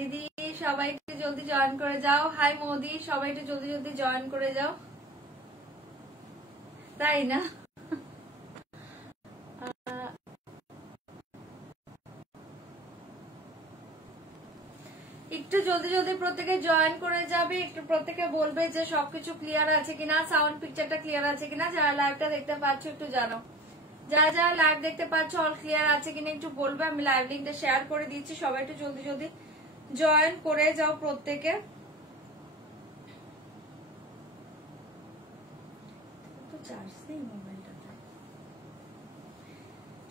দিদি, সবাই একটু জলদি জয়েন করে যাও। হাই মোদি, সবাই একটু জলদি জলদি জয়েন করে যাও, তাই না? একটু জলদি জলদি প্রত্যেকে জয়েন করে যাবে, একটু প্রত্যেকে বলবে যে সবকিছু ক্লিয়ার আছে কিনা, সাউন্ড পিকচারটা ক্লিয়ার আছে কিনা। যারা লাইভটা দেখতে পাচ্ছ একটু জানো, যারা যারা লাইভ দেখতে পাচ্ছ অল ক্লিয়ার আছে কিনা একটু বলবে। আমি লাইভ লিঙ্কটা শেয়ার করে দিচ্ছি, সবাই একটু জলদি জলদি জয়েন করে যাও প্রত্যেকে।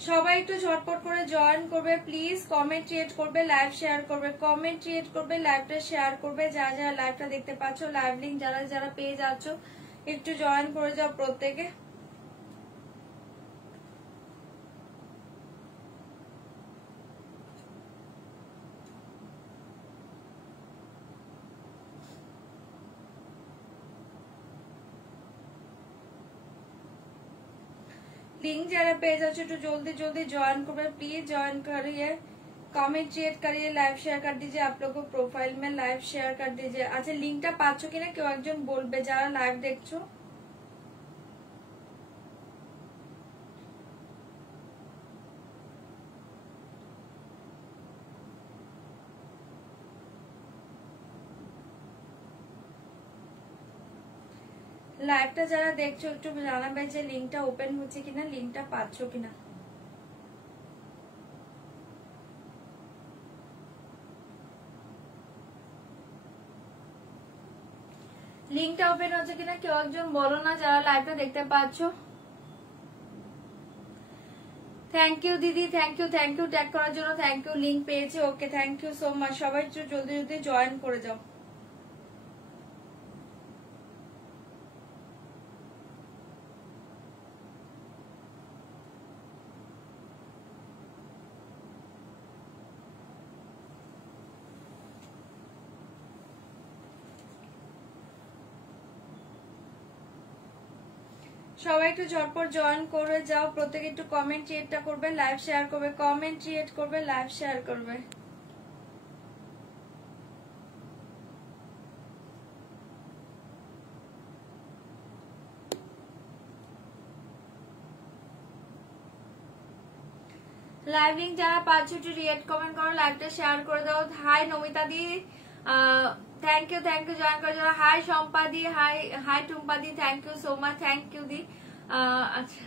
সবাই একটু ঝটপট করে জয়েন করবে প্লিজ, কমেন্ট ক্রিয়েট করবে, লাইভ শেয়ার করবে, কমেন্ট ক্রিয়েট করবে, লাইভটা শেয়ার করবে। যারা যারা লাইভটা দেখতে পাচ্ছ, লাইভ লিঙ্ক যারা যারা পেয়ে যাচ্ছ একটু জয়েন করে যাও প্রত্যেকে। लिंक जरा पे जाओ तो जल्दी जल्दी ज्वाइन कर प्लीज, ज्वाइन करिए, कमेंट क्रिएट करिए, लाइव शेयर कर दीजिए, आप लोगों को प्रोफाइल में लाइव शेयर कर दीजिए। अच्छा लिंकটা পাচ্ছো কিনা কেউ একজন বলবে যারা লাইভ দেখছো। লাইভটা যারা দেখছো একটু জানাবে যে লিংকটা ওপেন হচ্ছে কিনা, লিংকটা পাচ্ছো কিনা। লিংকটা ওপেন হচ্ছে কিনা কেউ একজন বলো না যারা লাইভটা দেখতে পাচ্ছো। থ্যাংক ইউ দিদি, থ্যাংক ইউ ট্যাগ করার জন্য, থ্যাংক ইউ। লিংক পেয়েছি, okay thank you so much. সবাই একটু জলদি জলদি জয়েন করে যাও। সবাই একটু ঝটপট জয়েন করে যাও প্রত্যেকে, একটু কমেন্ট ক্রিয়েটটা করবে, লাইভ শেয়ার করবে, কমেন্ট ক্রিয়েট করবে, লাইভ শেয়ার করবে। লাইভ লিংক যারা পাচ্ছ একটু রিয়েক্ট কমেন্ট করো, লাইভটা শেয়ার করে দাও। Hi Namita di, thank you জয়েন করার জন্য। Hi Shampa di, hi Tumpa di, thank you so much, thank you di. আচ্ছা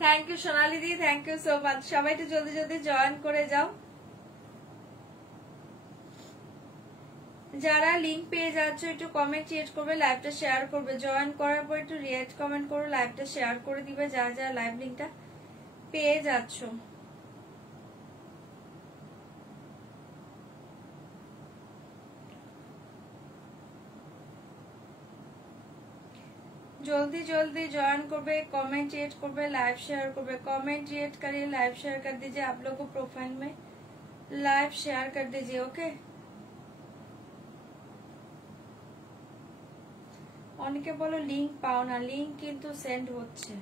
thank you Sonali di, thank you so much. সবাই একটু জলদি জলদি জয়েন করে যাও। যারা লিংক পেয়ে যাচ্ছ একটু কমেন্ট ক্রিয়েট করবে, লাইভটা শেয়ার করবে, জয়েন করার পর একটু রিয়েক্ট কমেন্ট করো, লাইভটা শেয়ার করে দিবে যারা যারা লাইভ লিংকটা পেয়ে যাচ্ছ। जल्दी जल्दी ज्वाइन करबे, कमेंट क्रिएट करबे, लाइव शेयर करबे, कमेंट क्रिएट करिए, लाइव शेयर कर दीजिए, आप लोगों को प्रोफाइल में लाइव शेयर कर दीजिए। ओके অনেকে বলো লিংক পাও না, লিংক কিন্তু সেন্ড হচ্ছে।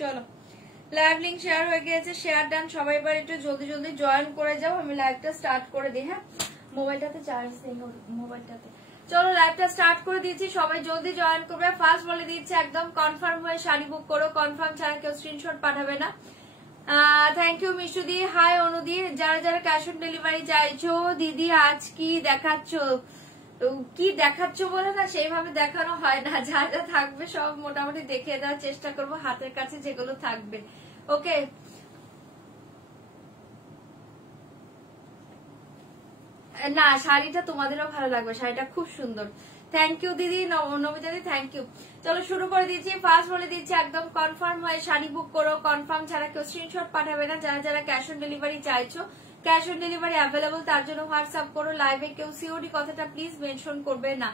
চলো লাইভ লিংক শেয়ার হয়ে গিয়েছে, শেয়ার ডান। সবাই এবার একটু জলদি জলদি জয়েন করে যাও, আমি লাইভটা স্টার্ট করে দিই। হ্যাঁ মোবাইলটাতে চার্জ নেই, মোবাইলটাতে। চলো লাইভটা স্টার্ট করে দিয়েছি, সবাই জলদি জয়েন করবে। ফার্স্ট বলে দিচ্ছি একদম কনফার্ম হয়ে শাড়ি বুক করো, কনফার্ম ছাড়া কেউ স্ক্রিনশট পাঠাবে না। Thank you Mishudi, hi Anudi. যারা যারা ক্যাশ অন ডেলিভারি চাইছো, দিদি আজ কি দেখাচ্ছ, কি দেখাচ্ছ বলে না সেইভাবে দেখানো হয় না, যা যা থাকবে সব মোটামুটি দেখিয়ে দেওয়ার চেষ্টা করবো, হাতের কাছে যেগুলো থাকবে। ওকে না শাড়িটা তোমাদেরও ভালো লাগবে, শাড়িটা খুব সুন্দর। থ্যাংক ইউ দিদি, নমিতা দি, থ্যাংক ইউ। চলো শুরু করে দিচ্ছি। ফার্স্ট বলে দিচ্ছি একদম কনফার্ম হয়ে শাড়ি বুক করো, কনফার্ম ছাড়া কেউ স্ক্রিনশট পাঠাবে না। যারা যারা ক্যাশ অন ডেলিভারি চাইছো, ক্যাশ অন ডেলিভারি অ্যাভেলেবল, তার জন্য হোয়াটসঅ্যাপ করো। লাইভে কেউ সিওডি কথাটা প্লিজ মেনশন করবে না।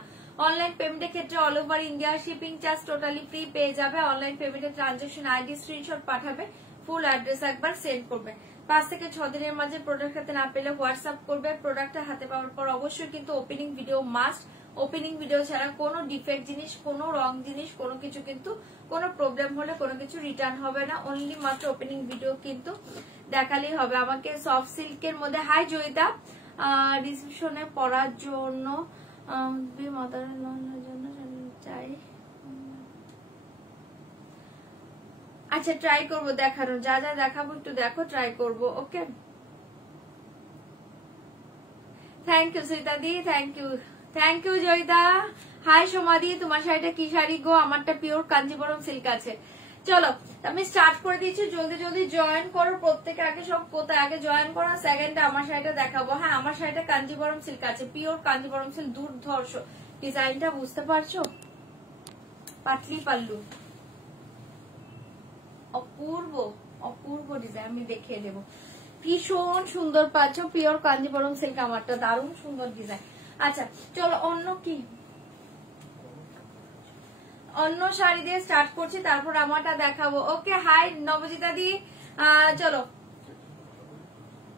অনলাইন পেমেন্টের ক্ষেত্রে all over India shipping charge totally free পেয়ে যাবে। অনলাইন পেমেন্টের ট্রানজাকশন আইডি স্ক্রিনশট পাঠাবে, ফুল অ্যাড্রেস একবার সেন্ড করবে। 5 থেকে 6 দিনের মাঝে প্রোডাক্ট হাতে না পেলে হোয়াটসঅ্যাপ করবে। প্রোডাক্টটা হাতে পাওয়ার পর অবশ্যই কিন্তু opening video must. Opening video ছাড়া কোনো ডিফেক্ট জিনিস, কোনো রং জিনিস, কোনো কিছু কিন্তু কোনো প্রবলেম হলে কোনো কিছু রিটার্ন হবে না। অনলি মাত্র ওপেনিং ভিডিও কিন্তু দেখালেই হবে। আমাকে সফট সিল্কের মধ্যে, হাই জয়িতা, রিসেপশনে পড়ার জন্য মাদার জন্য চাই। আচ্ছা ট্রাই করবো দেখানো, যা যা দেখাবো একটু দেখো, ট্রাই করবো। ওকে, থ্যাংক ইউ সীতাদি, থ্যাংক ইউ জয়িতা। হাই সোমাদি, তোমার শাড়িটা কি শাড়ি গো? আমারটা পিওর কাঞ্জিবরম সিল্ক আছে। চলো আমি স্টার্ট করে দিয়েছি, জলদি জলদি জয়েন করো প্রত্যেকে। আগে সব কোথায় আগে জয়েন করো, সেকেন্ডে আমার শাড়িটা দেখাবো। হ্যাঁ, আমার শাড়িটা কাঞ্জিবরম সিল্ক আছে, পিওর কাঞ্জিবরম সিল্ক। দুর্ধর্ষ ডিজাইনটা, বুঝতে পারছো? পাতলি পাল্লু, অপূর্ব অপূর্ব ডিজাইন, আমি দেখিয়ে দেবো। ভীষণ সুন্দর পাচ্ছ, পিওর কাঞ্জিবরম সিল্ক, আমারটা দারুণ সুন্দর ডিজাইন। আচ্ছা চলো অন্য শাড়ি দিয়ে স্টার্ট করছি, তারপর আমারটা দেখাবো। ওকে, হাই নবজিতা দি, চলো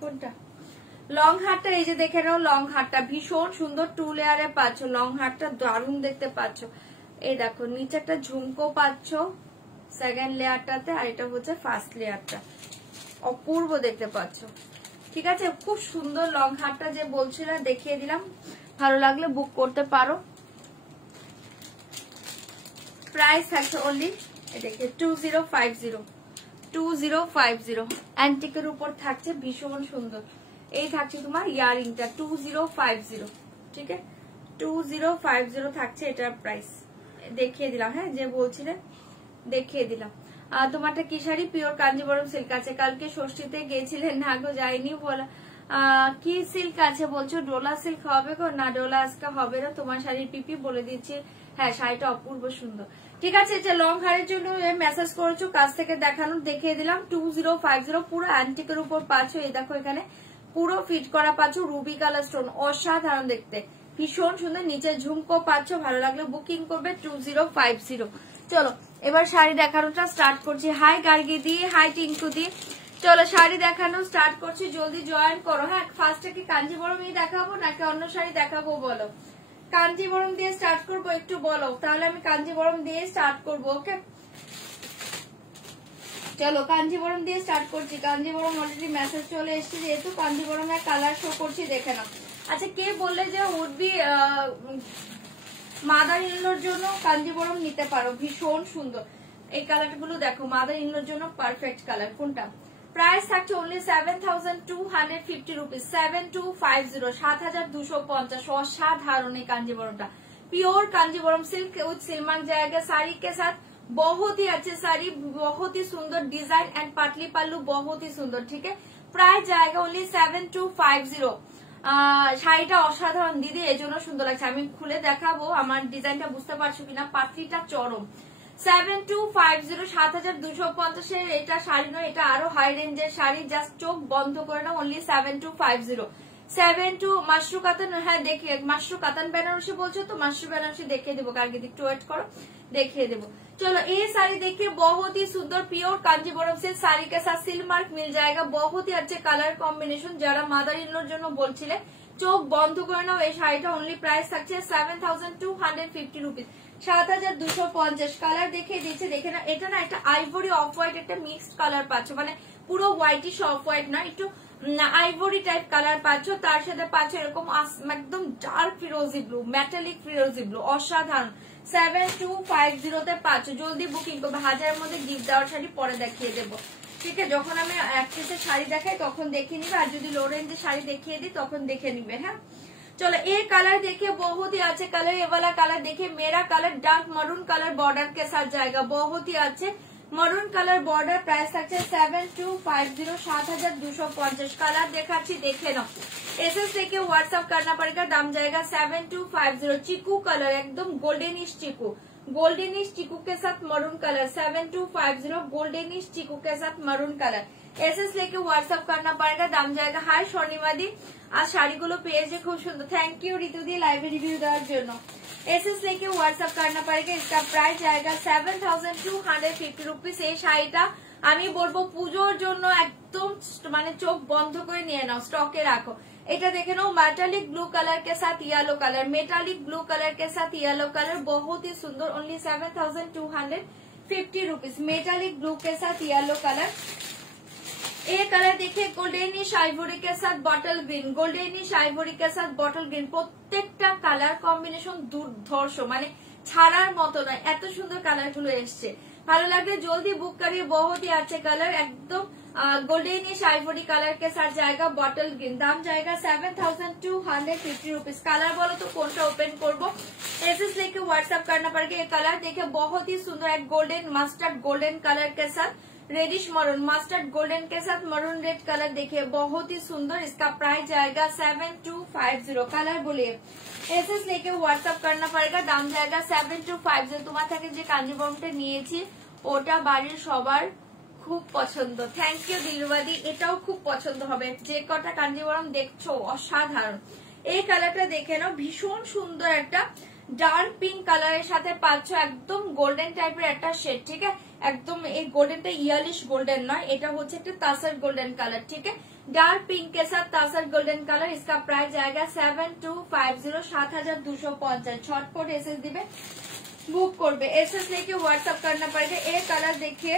কোনটা? লং হারটা এই যে দেখে নাও, লং হারটা ভীষণ সুন্দর 2 লেয়ারে পাচ্ছ। লং হারটা দারুণ দেখতে পাচ্ছ। এই দেখো নিচে একটা ঝুমকো পাচ্ছ সেকেন্ড লেয়ারটাতে, আর এটা হচ্ছে ফার্স্ট লেয়ারটা। অপূর্ব দেখতে পাচ্ছ, ঠিক আছে? খুব সুন্দর লং হারটা যে বলছিলাম, দেখিয়ে দিলাম। ভালো লাগলে বুক করতে পারো। প্রাইস থাকছে অনলি দেখে 2050 অ্যান্টিকের উপর থাকছে, ভীষণ সুন্দর। এই থাকছে তোমার ইয়ারিংটা 2050, ঠিক আছে? 2050 থাকছে এটার প্রাইস। দেখিয়ে দিলাম, হ্যাঁ যে বলছিলেন দেখিয়ে দিলাম। তোমারটা কি শাড়ি? পিওর কাঞ্জিবরম সিল্ক আছে। কালকে ষষ্ঠীতে গেছিলেন? না গো যাইনি। বলা কি সিল্ক আছে বলছো? ডোলা সিল্ক হবে গো? না ডোলা আজকে হবে না। তোমার শাড়ির পিপি বলে দিচ্ছি। হ্যাঁ, শাড়িটা অপূর্ব সুন্দর, ঠিক আছে? যে লং হারের জন্য মেসেজ করেছো, কাছ থেকে দেখানো দেখিয়ে দিলাম। 2050 পুরো অ্যান্টিকের উপর পাচ্ছ। এই দেখো এখানে পুরো ফিট করা পাচ্ছ, রুবি কালার স্টোন, অসাধারণ দেখতে, ভীষণ সুন্দর। নিচে ঝুমকো পাচ্ছ, ভালো লাগলে বুকিং করবে 2050। চলো এবার শাড়ি দেখানোটা স্টার্ট করছি। হাই গার্গি দি, হাই টিঙ্কু দি, চলো শাড়ি দেখানো স্টার্ট করছি, জলদি জয়েন করো। হ্যাঁ, ফার্স্টে কি কাঞ্জিবরমই দেখাবো নাকি অন্য শাড়ি দেখাবো বলো? কাঞ্জিবরম দিয়ে স্টার্ট করবো, একটু বলো, তাহলে আমি কাঞ্জিবরম দিয়ে স্টার্ট করবো। ওকে চলো কাঞ্জিবরম দিয়ে স্টার্ট করছি। কাঞ্জিবরম অলরেডি মেসেজ চলে এসেছে, যেহেতু কাঞ্জিবরমের কালার শো করছি, দেখে নাও। আচ্ছা, কে বললে যে উঠবি মাদার ইনলোর জন্য কাঞ্জিবরম নিতে পারো? ভীষণ সুন্দর এই কালার গুলো, দেখো মাদার ইনলোর জন্য পারফেক্ট কালার। কোনটা? প্রাইস থাকছে অনলি 7250 রুপিস। 7250, 7250। অসাধারণ এই কাঞ্জিবরমটা, pure Kanjeevaram silk with silk जाएगा साड़ी के साथ। बहुत ही अच्छे साड़ी, बहुत ही सुंदर डिजाइन एंड पाटली पल्लू बहुत ही सुंदर, ठीक है। प्राइस जाएगा ओनली 7250। শাড়িটা অসাধারণ দিদি, এই জন্য সুন্দর লাগছে। আমি খুলে দেখাবো, আমার ডিজাইনটা বুঝতে পারছো কিনা। পাতলিটা চরম। 7250, 7250 এটা শাড়ি নয়, এটা আরো হাই রেঞ্জের শাড়ি। জাস্ট চোখ বন্ধ করে নাও, অনলি 7250। 72 মাশরু কাতান, হ্যাঁ দেখিয়ে, মাশরু কাতান বেনারসি বলছো তো, মাশরু বেনারসি দেখিয়ে দেবো। কালকে একটু ওয়েট করো, দেখিয়ে দেবো। चलो ये साड़ी देखिए, बहुत ही सुंदर प्योर कांजीवरम से साड़ी के साथ सिल्क मार्क मिल जाएगा। बहुत ही अच्छे कलर कॉम्बिनेशन। যারা মাদার ইনলোর জন্য বলছিলে চোখ বন্ধ করে নাও, এই শাড়িটা অনলি প্রাইস থাকছে 7250 রুপিস, 7250। কালার দেখিয়ে দিচ্ছে, দেখে না। এটা না একটা আইভরি অফ হোয়াইট একটা মিক্সড কালার পাচ্ছ, মানে পুরো হোয়াইটিশ অফ হোয়াইট না, একটু আইভরি টাইপ কালার পাচ্ছ। তার সাথে পাচ্ছ এরকম একদম ডার্ক ফিরোজি ব্লু, মেটালিক ফিরোজি ব্লু, অসাধারণ। 7250 তে পাচ্ছ। জলদি বুকিং করবে। হাজারের মধ্যে গিফট দেওয়ার শাড়ি পরে দেখিয়ে দেবো, ঠিক আছে। যখন আমি এক পিসের শাড়ি দেখাই তখন দেখে নিবে, আর যদি লো রেঞ্জের শাড়ি দেখিয়ে দিই তখন দেখে নিবে। হ্যাঁ चलो ये कलर देखिए, बहुत ही अच्छे कलर। ये वाला कलर देखिए, मेरा colour dark maroon colour border के साथ जाएगा। बहुत ही अच्छे मरून कलर बॉर्डर। प्राइस থাকছে 7250, 7250। कलर देखाচ্ছি, দেখে নাও। एसएस लेके व्हाट्सएप करना पड़ेगा, दाम जाएगा 7250। चिकू कलर एकदम गोल्डनिश चिकू, गोल्डनिश चिकू के साथ मरून कलर। 7250 गोल्डनिश चिकू के साथ मरून कलर। एसएस लेके व्हाट्सएप करना पड़ेगा, दाम जाएगा। हाय स्वर्णिमा दी, আর শাড়িগুলো পেয়েছে খুব সুন্দর। থ্যাংক ইউ ঋতু দি লাইভে রিভিউ দেওয়ার জন্য। এসএস लेके व्हाट्सएप करना पड़ेगा। इसका प्राइस जाएगा 7250 रुपीस। এই শাড়িটা আমি বলবো পুজোর জন্য একদম মানে চোখ বন্ধ করে নিয়ে নাও, স্টকে রাখো। এটা দেখে নাও मेटालिक ब्लू कलर के साथ yellow colour, metallic blue colour के साथ येलो कलर, बहुत ही सुंदर, ओनली 7250 रुपीज। मेटालिक ब्लू के साथ येलो कलर। ये कलर देखिए गोल्डेनिश आइवरी के साथ बॉटल ग्रीन, गोल्डेनिश आइवरी के साथ बॉटल ग्रीन, প্রত্যেকটা কালার কম্বিনেশন দুর্ধর্ষ, মানে ছাড়ার মতো নয়, এত সুন্দর কালার গুলো এসছে। ভালো লাগলে জলদি বুক করিए, बहुत ही अच्छे कलर, एकदम गोल्डेनिश आइवरी कलर के साथ जाएगा बॉटल ग्रीन, दाम जाएगा 7250 रुपीज। कलर बोलो तो कौन सा ओपन करबो, एसएस लेके व्हाट्सएप करना पड़ेगा। ये कलर देखिए बहुत ही सुंदर, एक गोल्डन मस्टर्ड गोल्डन कलर के साथ रेडिश मरून, मस्टर्ड गोल्डन के साथ मरून रेड कलर, देखिए बहुत ही सुंदर। इसका प्राइस जाएगा 7250। कलर बोलिए, एसएस लेके व्हाट्सएप करना पड़ेगा, दाम जाएगा 7250। তোমার থেকে যে কাঞ্জিবরমটা নিয়েছি ওটা বাড়ির সবার খুব পছন্দ, থ্যাংক ইউ দিলবাদি, এটাও খুব পছন্দ হবে। যে কটা কাঞ্জিবরম দেখছো অসাধারণ। এই কালারটা দেখে নাও, ভীষণ সুন্দর একটা ডার্ক পিঙ্ক কালারের সাথে পাচ্ছ একদম গোল্ডেন টাইপের একটা শেড, ঠিক আছে। একদম এই গোল্ডেনটা ইয়ালিশ গোল্ডেন নয়, এটা হচ্ছে একটা তাসার গোল্ডেন কালার, ঠিক है। डार्क पिंक के साथ तासर गोल्डन कलर, इसका प्राइस जाएगा 7250, 7250। छटपट एसएस दिबे, बुक करबे, एसएस लेके व्हाट्सएप करना पड़ेगा। ये कलर देखिए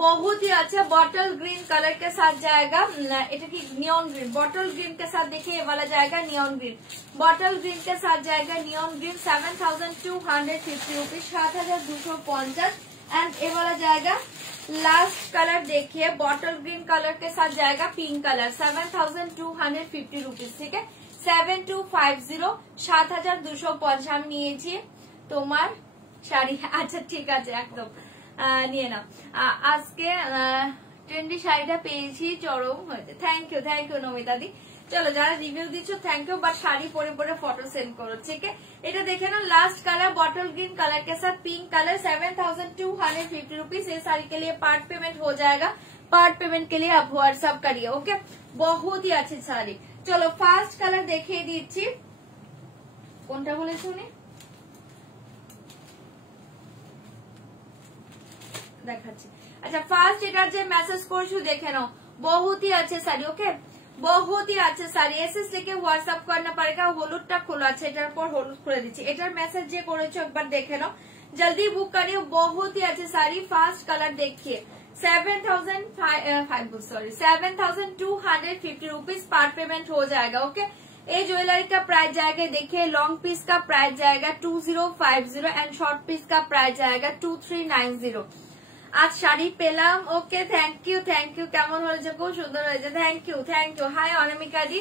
बहुत ही अच्छा बॉटल ग्रीन कलर के साथ जाएगा, এটা কি नियॉन ग्रीन, बॉटल ग्रीन के साथ देखिए ये वाला जाएगा नियॉन ग्रीन, बॉटल ग्रीन के साथ जाएगा नियॉन ग्रीन 7250 रुपीज, 7250। एंड ये वाला जाएगा लास्ट कलर देखिए बॉटल ग्रीन कलर के साथ जाएगा पिंक कलर, 7250 रुपीज, ठीक है। 7250, 7250 আমি নিয়েছি তোমার শাড়ি। আচ্ছা ঠিক আছে, একদম নিয়ে নাও। আজকে ট্রেন্ডি শাড়িটা পেয়েছি, চরম হয়েছে, থ্যাংক ইউ নমিতাদি। চলো যারা রিভিউ দিচ্ছ থ্যাংক ইউ, বাট শাড়ি পরে পরে ফটো সেন্ড করো, ঠিক है। এটা দেখে নাও last colour bottle green colour के साथ पिंक कलर, 7250 रुपीज। ये साड़ी के लिए पार्ट पेमेंट हो जाएगा, पार्ट पेमेंट के लिए आप व्हाट्सएप करिए, ओके। बहुत ही अच्छी শাড়ি। চলো ফার্স্ট কালার দেখিয়ে দিচ্ছি, কোনটা বলে শুনি দেখাচ্ছি। আচ্ছা ফার্স্ট এটার যে মেসেজ করছো দেখে নাও, बहुत ही अच्छे শাড়ি, ওকে, बहुत ही अच्छे শাড়ি। এসএস লিখে হোয়াটসঅ্যাপ করনা পড়েगा। হলুদটা খোলা আছে, এটার পর হলুদ খুলে দিচ্ছি। এটার মেসেজ যে করেছো একবার দেখে নাও, जल्दी बुक करिए, बहुत ही अच्छे साड़ी। फास्ट कलर देखिए 7250 रुपीज, पार्ट पेमेंट हो जाएगा, ओके। ये ज्वेलरी का प्राइस जाएगा, देखिए लॉन्ग पीस का प्राइस जाएगा 2050 एंड शॉर्ट पीस का प्राइस जाएगा 2390। आज শাড়ি পেলাম, ওকে, থ্যাংক ইউ কেমন হয়েছে, খুব সুন্দর হয়েছে, থ্যাংক ইউ। হাই অনামিকা দি।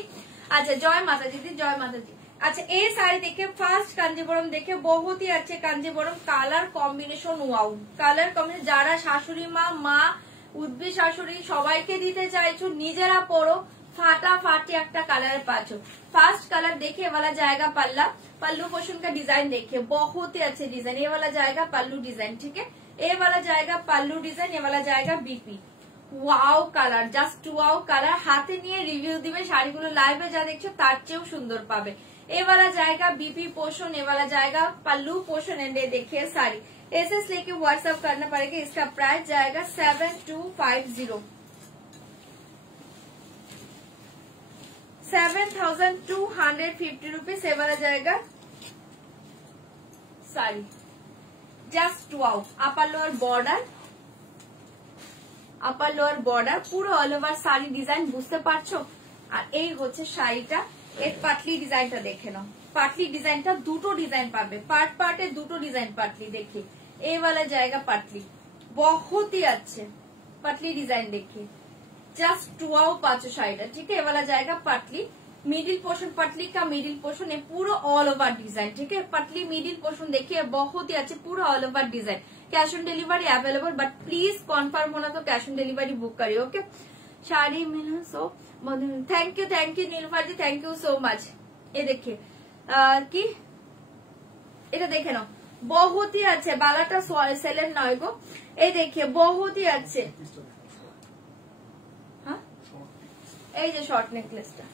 আচ্ছা জয় মাতাজি দি, জয় মাতাজি। अच्छा ये साड़ी देखिए फास्ट कांजीवरम, देखिए बहुत ही अच्छे Kanjivaram, colour combination wow, colour combination যারা শাশুড়ি মা উদ্বি শাশুড়ি সবাইকে দিতে চাইছো, নিজেরা পরো, ফাটাফাটি একটা কালার পাচ্ছো। फास्ट कलर देखिए वाला जाएगा पल्ला, पल्लू पोर्शन का डिजाइन देखिए बहुत ही अच्छे डिजाइन, ये वाला जाएगा पल्लू डिजाइन, ठीक है। ये वाला जाएगा पल्लू डिजाइन, ये वाला जाएगा BP. Wow colour, just wow colour. হাতে নিয়ে রিভিউ দিবে, শাড়িগুলো লাইভে যা দেখছো তার চেয়েও সুন্দর পাবে। ये वाला जाएगा बीपी पोर्शन, ये वाला जाएगा पल्लू पोर्शन, एंड ये देखिए साड़ी। एसएस लेके व्हाट्सएप करना पड़ेगा, इसका प्राइस जाएगा 7250, 7250 रुपीज। ये वाला जाएगा sari, just wow. Upper lower border, upper lower border, পুরো অল ওভার শাড়ি ডিজাইন বুঝতে পারছো। আর এই হচ্ছে শাড়িটা, এর পাটলি ডিজাইনটা দেখে নাও। পাটলি ডিজাইনটা দুটো ডিজাইন পাবে, পার্ট পার্টে দুটো ডিজাইন পাটলি। देखिए ये वाला जाएगा पाटली, बहुत ही अच्छे पतली डिजाइन, देखिए जस्ट वाओ पाचो शाड़ीटा, ठीक है। ये वाला जाएगा पाटली, मिडिल पोर्शन पटली का मिडिल पोर्शन, ये पूरा ऑल ओवर डिजाइन, ठीक है। पटली मिडिल पोर्शन देखिए बहुत ही अच्छे, पूरा all over design. Cash on delivery available, but please confirm होना तो कैश ऑन डिलीवरी बुक करिए, ओके। শাড়ি মিলন so thank you Nilufar ji, thank you so much. ये देखिए কি এটা দেখে নাও, बहुत ही अच्छे, বালাটা সেলের নয় গো। এই देखिए बहुत ही अच्छे, হ্যাঁ এই যে শর্ট নেকলেসটা,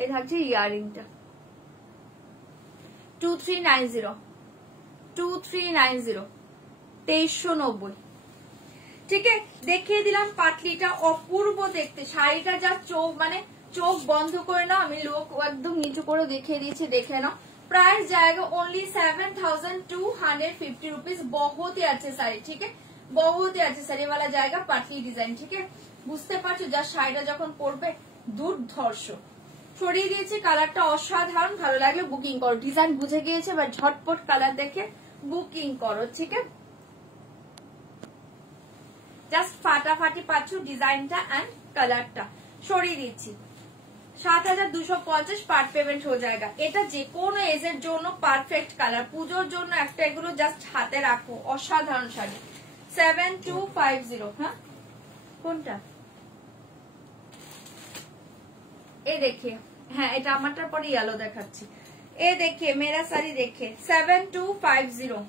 এই থাকছে ইয়ারিংটা 2390, 2390 2390। ঠিক আছে, দেখিয়ে দিলাম পাটলিটা, অপূর্ব দেখতে শাড়িটা, যা চোখ মানে চোখ বন্ধ করে নাও, আমি লোক একদম নিচু করে দেখিয়ে দিয়েছি, দেখে নাও। प्राइस जाएगा ओनली 7250 रुपीज। बहुत ही अच्छे साड़ी, ठीक है, बहुत ही अच्छे साड़ी वाला जाएगा पाटली डिजाइन। ठीक है, বুঝতে পারছো যা শাড়িটা যখন পরবে দুর্ধর্ষ। সরিয়ে দিয়েছি, কালারটা অসাধারণ, ভালো লাগলে বুকিং করো। ডিজাইন বুঝে গিয়েছে, এবার ঝটপট কালার দেখে বুকিং করো। ঠিক আছে, জাস্ট ফাটাফাটি পাচ্ছ ডিজাইনটা এন্ড কালারটা। সরিয়ে দিচ্ছি, 7250 পার্ট পেমেন্ট হয়ে যায়গা। এটা যে কোনো এজের জন্য পারফেক্ট কালার, পুজোর জন্য একটা, এগুলো জাস্ট হাতে রাখো, অসাধারণ শাড়ি। 7250। হ্যাঁ, কোনটা এ দেখে, হ্যাঁ এটা আমারটার পরে ইয়েলো দেখাচ্ছি। এ দেখে মেরা শাড়ি দেখে 7250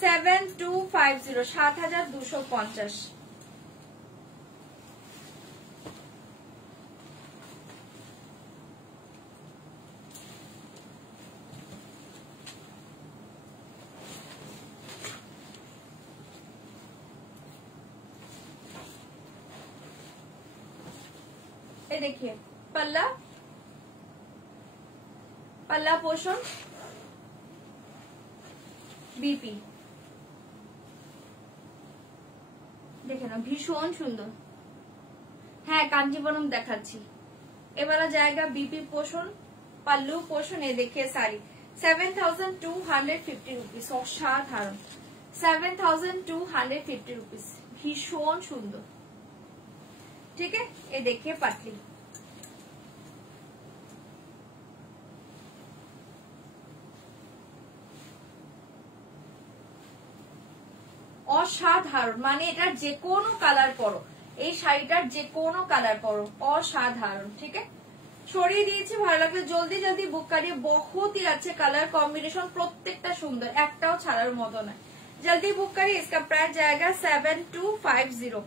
7250 7250। ये देखिए पल्ला, पल्ला पोषण बीपी, দেখে না ভীষণ সুন্দর। হ্যাঁ কাঞ্জিবরম দেখাচ্ছি, এবারে জায়গা বিপি পোষণ, পাল্লু পোষণ। এ দেখে শাড়ি 7250 রুপিস, অসাধারণ। 7250 রুপিস, ভীষণ সুন্দর। ठीक है, ये देखिए पतली, অসাধারণ, মানে এটার যে কোনো কালার পরো, এই শাড়িটার যে কোনো কালার পরো, অসাধারণ। ঠিক আছে, সরিয়ে দিয়েছি, ভালো লাগলে জলদি জলদি বুক করিয়ে। বহুত ही अच्छे কালার কম্বিনেশন, প্রত্যেকটা সুন্দর, একটাও ছাড়ার মতো না। জলদি বুক करिए, इसका प्राइस जाएगा 7250।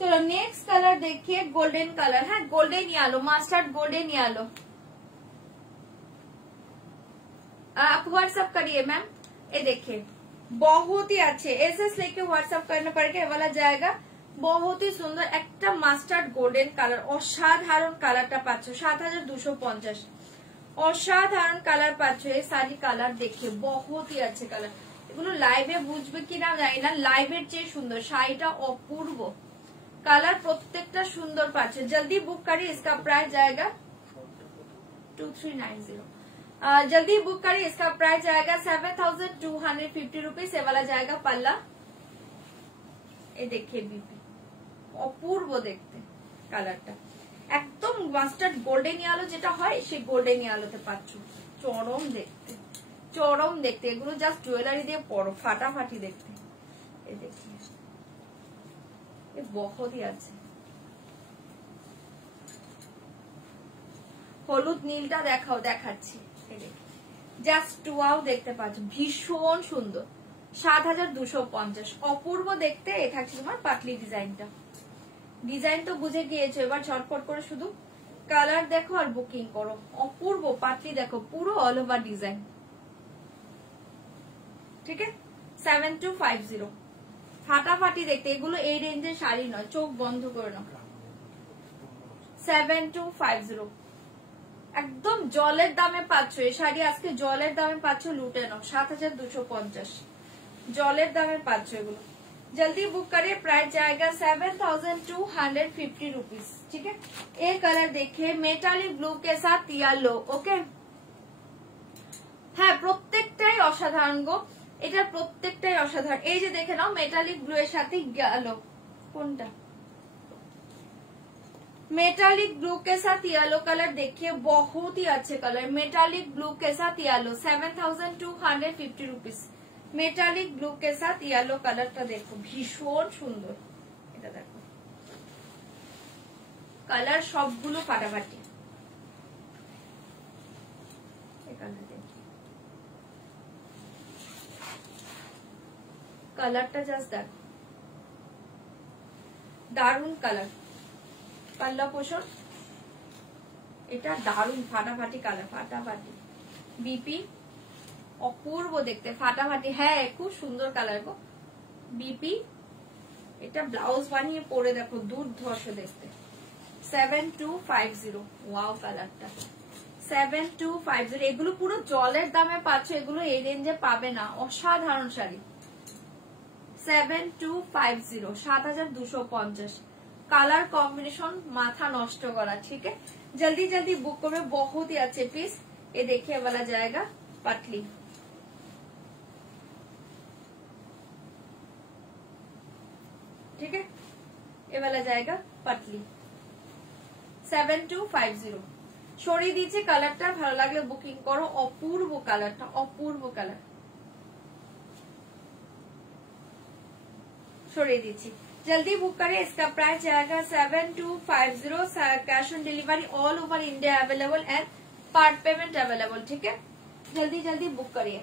चलो नेक्स्ट कलर देखिए, गोल्डन कलर है, golden yellow, mastered golden yellow. आप व्हाट्सएप करिए मैम। ये देखिए बहुत ही अच्छे, एसएस लेके व्हाट्सएप करना पड़ेगा, ये वाला जाएगा। बहुत ही सुंदर एक मास्टार्ड गोल्डन कलर, असाधारण कलरটা পাচ্ছ 7250। অসাধারণ কালার পাচ্ছ, এই শাড়ি কালার দেখে বহুত ही अच्छे কালার। এগুলো লাইভে বুঝবে কিনা জানি না, লাইভের চেয়ে সুন্দর, শাড়িটা অপূর্ব, कलर प्रत्येकटा सुंदर पाচ্ছে। जल्दी बुक करिए, इसका प्राइस जाएगा 2390। जल्दी बुक करिए, इसका प्राइस जाएगा 7250 रुपीज। ये वाला जाएगा पल्ला। ये देखिए बीपी, অপূর্ব দেখতে কালারটা, একদম মাস্টার্ড গোল্ডেন ইয়েলো যেটা হয় সেই গোল্ডেন ইয়েলোতে পাচ্ছ, চরম দেখতে, চরম দেখতে। এগুলো জাস্ট জুয়েলারি দিয়ে পরো, ফাটাফাটি দেখতে। এই দেখিয়ে बहुत ही আছে। হলুদ নীলটা দেখাও, দেখাচ্ছি, জাস্ট টুয়াও দেখতে পাচ্ছ, ভীষণ সুন্দর। 7250, অপূর্ব দেখতে। এ থাকছে তোমার পাটলি ডিজাইনটা। ডিজাইন তো বুঝে গিয়েছো, এবার ঝটপট করে শুধু কালার দেখো আর বুকিং করো। অপূর্ব পাটলি দেখো, পুরো অল ওভার ডিজাইন। ঠিক আছে, 7250, ফাটাফাটি দেখতে। এগুলো এই রেঞ্জের শাড়ি নয়, চোখ বন্ধ করে নাও। 7250 একদম জলের দামে পাচ্ছ এই শাড়ি, আজকে জলের দামে পাচ্ছ, লুটে নাও। 7250 জলের দামে পাচ্ছ এগুলো। जल्दी बुक करिए, प्राइस जाएगा 7250 रुपीज। ठीक है, एक कलर देखिए, मेटालिक ब्लू के साथ येलो। ओके, হ্যাঁ প্রত্যেকটাই অসাধারণ গো, এটা প্রত্যেকটাই অসাধারণ। এই যে দেখে নাও, মেটালিক ব্লু এর সাথে येलो, কোনটা मेटालिक ब्लू के साथ येलो कलर देखिए, बहुत ही अच्छे कलर। मेटालिक ब्लू के साथ येलो 7250 रुपीज। मेटालिक ब्लू के साथ येलो कलरটা দেখো, ভীষণ সুন্দর। এটা দেখো, কালার সবগুলো ফাটাফাটি। কালারটা জাস্ট দেখো, দারুণ কালার। পাল্লা পোষণ, এটা দারুন ফাটাফাটি কালার, ফাটাফাটি বিপি, অপূর্ব দেখতে, ফাটাফাটি। হ্যাঁ খুব সুন্দর কালার গো বিপি। এটা ব্লাউজ বানিয়ে পরে দেখো দুর্ধর্ষ দেখতে। 7250, ওয়াও কালারটা 7250। এগুলো পুরো জলের দামে পাচ্ছ, এগুলো এই রেঞ্জে পাবে না, অসাধারণ শাড়ি। 7250, 7250। কালার कॉम्बिनेशन माथा नष्ट करा, ठीक है। जल्दी जल्दी बुक करो, बहुत ही अच्छे पीस। ये देखिए वाला जाएगा पतली, ठीक है, ये वाला जाएगा पतली। 7250 সরিয়ে দিয়েছে কালারটা, ভালো লাগলে বুকিং করো। অপূর্ব কালারটা, অপূর্ব কালার, সরিয়ে দিচ্ছি। जल्दी बुक करें, इसका प्राइस जाएगा 7250। Cash on delivery all over India available and part payment available, ठीक है। जल्दी जल्दी बुक करिए।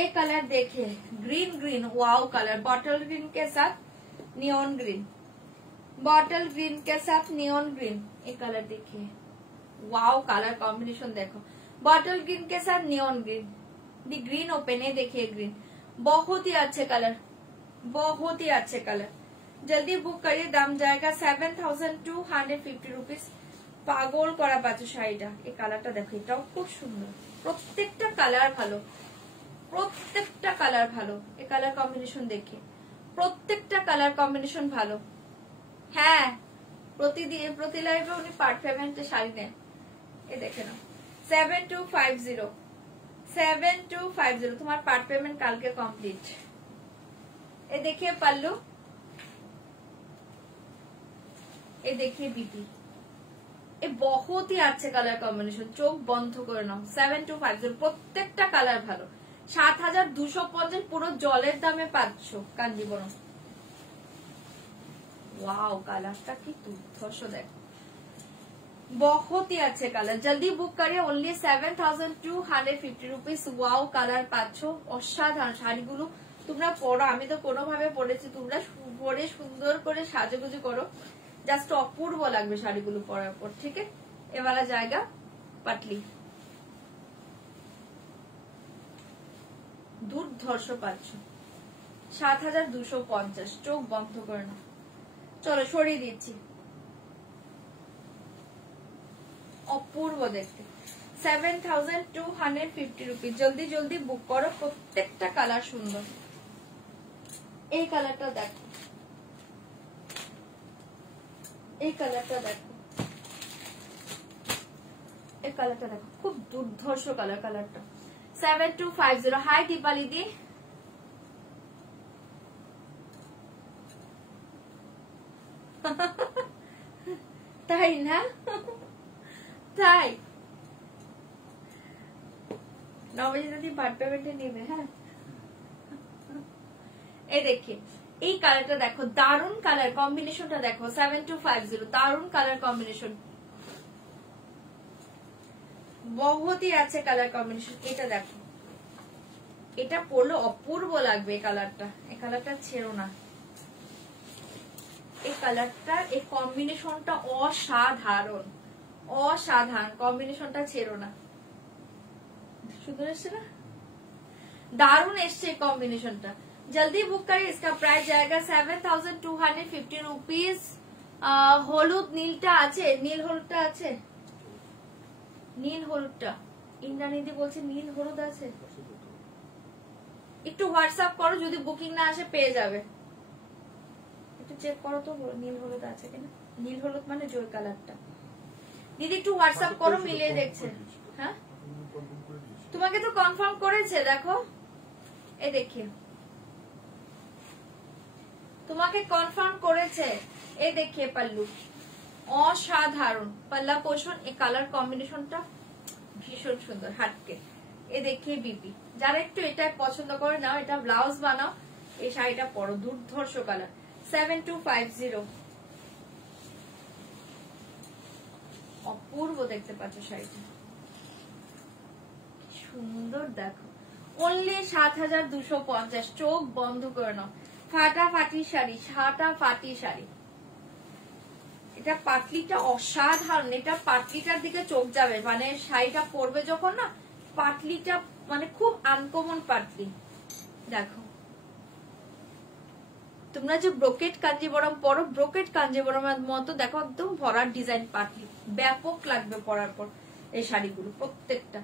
एक कलर देखिए, green green, wow colour, bottle green के साथ नियॉन ग्रीन, बॉटल ग्रीन के साथ नियॉन ग्रीन। एक कलर देखिए, वाओ कलर कॉम्बिनेशन देखो, बॉटल ग्रीन के साथ नियॉन ग्रीन। दी ग्रीन ओपन है, देखिए ग्रीन, बहुत ही अच्छे कलर, बहुत ही अच्छे कलर। जल्दी बुक करिए, दाम जाएगा 7250 रुपीज। পাগল করা পাচ্ছ শাড়িটা। এই কালারটা দেখো, এটাও খুব সুন্দর, প্রত্যেকটা কালার ভালো, প্রত্যেকটা কালার ভালো। এই কালার কম্বিনেশন দেখে প্রত্যেকটা কালার কম্বিনেশন ভালো। হ্যাঁ প্রতি লাইভে উনি পার্ট পেমেন্টে শাড়ি নেন। এই দেখে নাও 7250, 7250 तुम्हारा पार्ट पेमेंट कल के कंप्लीट। ये देखिए पल्लू, ये देखिए बीपी, ये बहुत ही अच्छे कलर कॉम्बिनेशन, चोख बंद करे नाओ। 7250 প্রত্যেকটা কালার ভালো। 7250 পুরো জলের দামে পাচ্ছ কাঞ্জিবরম। ওয়াও কালারটা কি দুর্ধর্ষ দেখো, बहुत ही अच्छे कलर। जल्दी बुक करिए, ओनली 7250 रुपीज। ওয়াও কালার পাচ্ছ, অসাধারণ শাড়িগুলো তোমরা পরো, আমি তো কোনোভাবে পরেছি, তোমরা পরে সুন্দর করে সাজুগুজু করো, জাস্ট অপূর্ব লাগবে শাড়িগুলো পরার পর, ঠিক আছে। এবার জায়গা পাটলি, দুর্ধর্ষ পাচ্ছ 7250, চোখ বন্ধ করে না। চলো সরিয়ে দিচ্ছি, অপূর্ব দেখতে। 7250 रुपीज। जल्दी जल्दी बुक करो, প্রত্যেকটা কালার সুন্দর। এই কালারটা দেখো, এই কালারটা দেখো, এই কালারটা দেখো, খুব দুর্ধর্ষ কালার। কালারটা 7250। হাই দীপালি দি, তাই না? তাই 9 बजे যদি পার্ট পেমেন্টে নেবে। হ্যাঁ এই দেখে, এই কালারটা দেখো, দারুন কালার কম্বিনেশনটা দেখো। 7250, দারুন কালার কম্বিনেশন, बहुत ही अच्छे कलर कॉम्बिनेशन। এটা দেখো, এটা পরলে অপূর্ব লাগবে। এই কালারটা, এই কালারটা ছেড়ো না, এই কালারটা, এই কম্বিনেশনটা অসাধারণ, অসাধারণ কম্বিনেশনটা ছেড়ো না। সুন্দর এসছে না, দারুণ এসছে কম্বিনেশনটা। जल्दी बुक करिए, इसका प्राइस जाएगा 7250 रुपीज। হলুদ নীলটা আছে, নীল হলুদটা আছে, নীল হলুদটা ইন্দ্রানীদি বলছে নীল হলুদ আছে। একটু হোয়াটসঅ্যাপ করো, যদি বুকিং না আসে পেয়ে যাবে, একটু চেক করো তো নীল হলুদ আছে কিনা। নীল হলুদ মানে জয় কালারটা। দিদি একটু হোয়াটসঅ্যাপ করো, মিলিয়ে দেখছে। হ্যাঁ তোমাকে তো কনফার্ম করেছে, দেখো এই দেখিয়ে, তোমাকে কনফার্ম করেছে। এই দেখিয়ে পাল্লু, অসাধারণ পাল্লা পোষণ। এই কালার কম্বিনেশনটা ভীষণ সুন্দর, হাটকে। এ দেখিয়ে বিপি, যারা একটু এটা পছন্দ করে নাও, এটা ব্লাউজ বানাও, এই শাড়িটা পরো, দুর্ধর্ষ কালার। 7250, অপূর্ব দেখতে পাচ্ছ শাড়িটা, সুন্দর দেখো। অনলি 7250, চোখ বন্ধ করে নাও। ফাটাফাটি শাড়ি, ফাটাফাটি শাড়ি। এটা পাটলিটা অসাধারণ, এটা পাটলিটার দিকে চোখ যাবে, মানে শাড়িটা পরবে যখন না, পাটলিটা মানে খুব আনকমন পাটলি। দেখো তোমরা যে ব্রোকেট কাঞ্জিবরম পরো, ব্রোকেট কাঞ্জিবরমের মতো দেখো একদম ভরার ডিজাইন পাটলি, ব্যাপক লাগবে পরার পর এই শাড়িগুলো প্রত্যেকটা।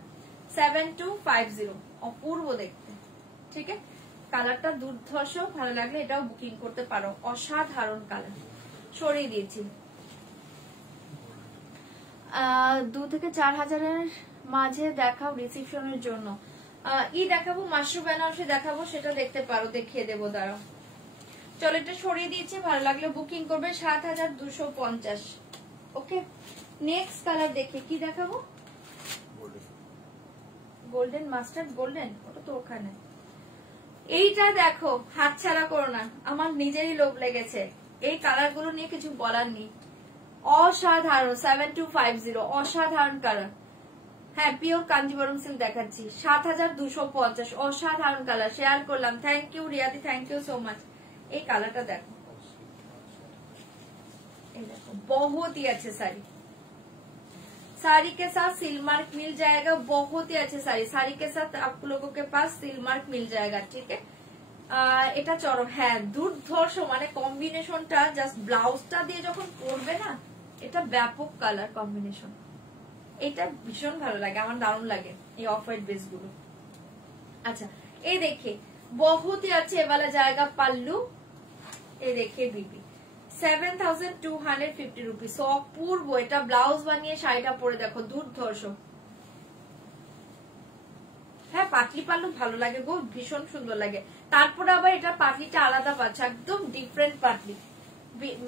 7250, অপূর্ব দেখতে। ঠিক আছে, কালারটা দুর্ধর্ষ, ভালো লাগলে এটাও বুকিং করতে পারো, অসাধারণ কালার। সরিয়ে দিয়েছি 2 থেকে 4 হাজারের মাঝে দেখাও রিসিপশনের জন্য। দেখাবো, মাশরুম বেনারসি দেখাবো, সেটা দেখতে পারো, দেখিয়ে দেবো, দাঁড়াও। চলো এটা সরিয়ে দিয়েছি, ভালো লাগলে বুকিং করবে 7250। ওকে, নেক্সট কালার দেখে কি দেখাবো? গোল্ডেন, মাস্টার্ড গোল্ডেন, ওটা তো ওখানে। এইটা দেখো, হাতছাড়া করো না, আমার নিজেরই লোভ লেগেছে। এই কালার গুলো নিয়ে কিছু বলার নেই, অসাধারণ। 7250, অসাধারণ কালার। হ্যাঁ, পিওর কাঞ্জিবরম সিল্ক দেখাচ্ছি, 7250, অসাধারণ কালার। শেয়ার করলাম, থ্যাংক ইউ রিয়াদি, থ্যাংক ইউ সো মাচ। এই কালারটা দেখো, এই দেখো, बहुत ही अच्छे साड़ी, साड़ी के साथ सिल मार्क मिल जाएगा, बहुत ही अच्छे साड़ी, साड़ी के साथ आप लोगों के पास सिल मार्क मिल जाएगा। ठीक है, এটা চরম, হ্যাঁ দুর্ধর্ষ, মানে কম্বিনেশনটা জাস্ট ব্লাউজটা দিয়ে যখন পরবে না, এটা ব্যাপক কালার কম্বিনেশন, এটা ভীষণ ভালো লাগে, আমার দারুণ লাগে এই অফ হোয়াইট বেস গুলো। আচ্ছা, এই দেখে बहुत ही अच्छे वाला जाएगा पल्लू, ये देखिए बीबी 7250 रुपीज, অপূর্ব। এটা ব্লাউজ বানিয়ে শাড়িটা পরে দেখো, দুর্ধর্ষ। হ্যাঁ, পাটলি পাল্লু ভালো লাগে গো, ভীষণ সুন্দর লাগে। তারপরে আবার এটা পাটলিটা আলাদা পাচ্ছে, একদম ডিফারেন্ট পাটলি,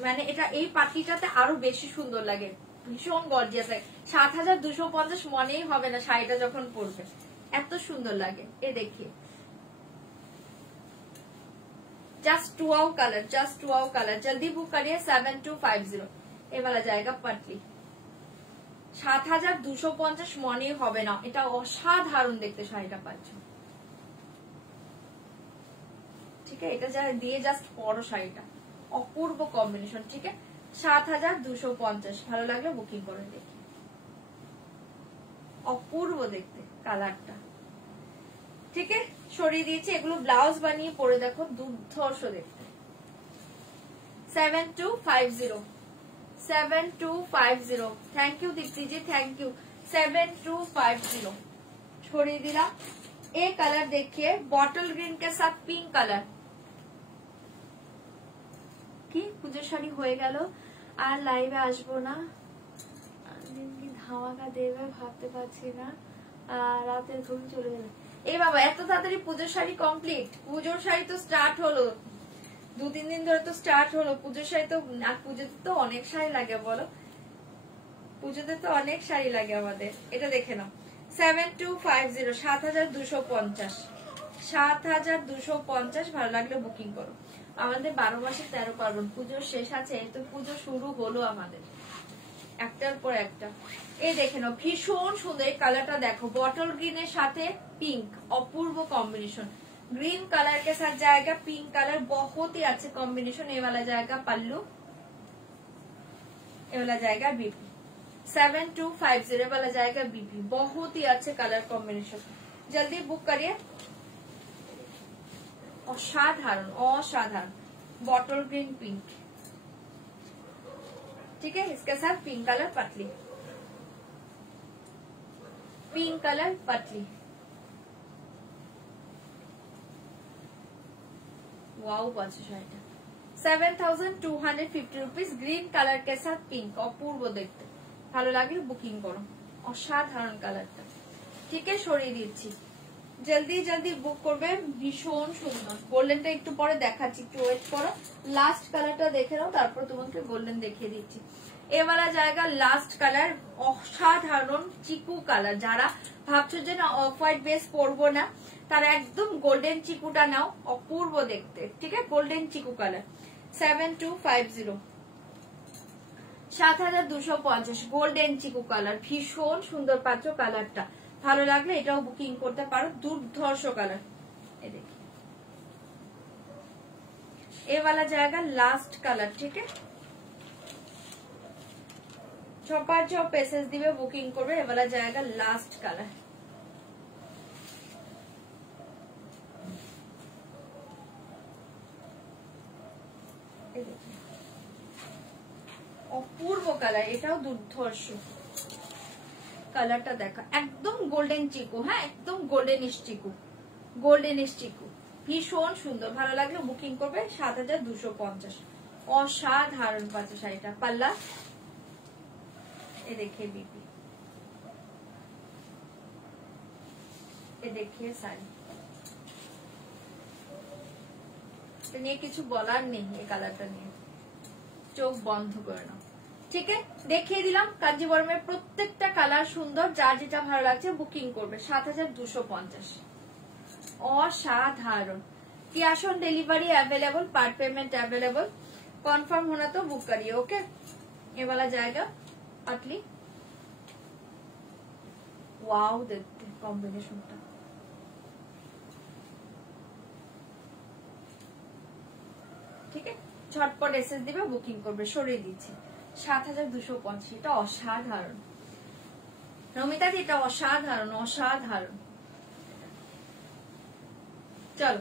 মানে এটা এই পাটলিটাতে আরো বেশি সুন্দর লাগে, ভীষণ গর্জিয়াস লাগে। 7250 মনেই হবে না শাড়িটা যখন পরবে, এত সুন্দর লাগে। এ দেখিয়ে just wow colour, just wow colour, जल्दी बुक करिए। 7250, ये वाला जाएगा पटली, 7250 মনে হবে না, এটা অসাধারণ দেখতে শাড়িটা পাচ্ছ। ঠিক আছে, এটা যা দিয়ে জাস্ট পরো শাড়িটা, অপূর্ব কম্বিনেশন। ঠিক আছে, 7250, ভালো লাগলে বুকিং করে দেখি, অপূর্ব দেখতে কালারটা। ঠিক আছে, সরিয়ে দিয়েছি, এগুলো ব্লাউজ বানিয়ে পরে দেখো, দুর্ধর্ষ দেখতে। 7250, 7250, thank you Dipti ji, thank you. 7250 সরিয়ে দিলাম। এই কালার देखिए, बॉटल ग्रीन के साथ पिंक कलर। কি পুজোর শাড়ি হয়ে গেল, আর লাইভে আসবো না, কি ধামাকা দেবে ভাবতে পারছি না, রাতের ঘুম চলে গেল। এই বাবা, এত তাড়াতাড়ি পুজোর শাড়ি কমপ্লিট? পুজোর শাড়ি তো স্টার্ট হলো, 2-3 দিন ধরে তো স্টার্ট হলো পুজোর শাড়ি তো। আর পুজোতে তো অনেক শাড়ি লাগে বলো, পুজোতে তো অনেক শাড়ি লাগে আমাদের। এটা দেখে নাও, 7250, 7250, 7250, ভালো লাগলে বুকিং করো। আমাদের 12 মাসে 13 পার্বণ, পুজোর শেষ আছে, তো পুজো শুরু হলো আমাদের একটার পর একটা। এই দেখে নাও, ভীষণ সুন্দর এই কালারটা দেখো, বটল গ্রিনের সাথে पिंक, अपूर्व कॉम्बिनेशन। ग्रीन कलर के साथ जाएगा पिंक कलर, बहुत ही अच्छे कॉम्बिनेशन। ये वाला जाएगा पल्लू, ये वाला जाएगा बीपी। 7250 वाला जाएगा बीपी, बहुत ही अच्छे कलर कॉम्बिनेशन, जल्दी बुक करिए। असाधारण, असाधारण बॉटल ग्रीन पिंक। ठीक है, इसके साथ पिंक कलर पतली, पिंक कलर पतली, वाओ पाচ্ছ শাড়িটা। 7250 रुपीज, ग्रीन कलर के साथ पिंक, অপূর্ব দেখতে, ভালো লাগলে বুকিং করো, অসাধারণ কালারটা। ঠিক আছে, সরিয়ে দিচ্ছি, জলদি জলদি বুক করবে, ভীষণ সুন্দর। গোল্ডেনটা একটু পরে দেখাচ্ছি, একটু ওয়েট করো, লাস্ট কালারটা দেখে নাও, তারপর তোমাকে গোল্ডেন দেখিয়ে দিচ্ছি। এবারে জায়গা লাস্ট কালার, অসাধারণ চিকু কালার। যারা ভাবছো যে না অফ হোয়াইট বেস পরবো না, তারা একদম গোল্ডেন চিকুটা নাও, অপূর্ব দেখতে। ঠিক আছে, গোল্ডেন চিকু কালার, 7250, 7250, গোল্ডেন চিকু কালার, ভীষণ সুন্দর পাচ্ছ কালারটা। ভালো লাগলে এটাও বুকিং করতে পারো, দুর্ধর্ষ কালার। এই দেখি ये वाला जाएगा लास्ट कलर, ठीक है। छपार छप पेसेस दिबे बुकिंग करबे, ये वाला जाएगा लास्ट कलर। অপূর্ব কালার, এটাও দুর্ধর্ষ কালারটা দেখা, একদম গোল্ডেন চিকু। হ্যাঁ একদম গোল্ডেনিশ চিকু, গোল্ডেনিশ চিকু, ভীষণ সুন্দর। ভালো লাগলে বুকিং করবে 7250। অসাধারণ পাচ্ছে শাড়িটা। পাল্লা এ देखिए बीपी, ये देखिए শাড়ি, নিয়ে কিছু বলার নেই। এই কালারটা নিয়ে চোখ বন্ধ করে নাও, ঠিক আছে। দেখিয়ে দিলাম কাঞ্জিবরমের প্রত্যেকটা কালার সুন্দর, যার যেটা ভালো লাগছে বুকিং করবে। 7250। অসাধারণ। Cash on delivery available, part payment available, confirm होना तो बुक करिए। ओके, ये वाला जाएगा पतली। वाओ देखते कॉम्बिनेशनটা, ঠিক আছে। ঝটপট এসএস দিবে বুকিং করবে, সরিয়ে দিচ্ছি। 7250, এটা অসাধারণ রমিতা দি, এটা অসাধারণ অসাধারণ। চলো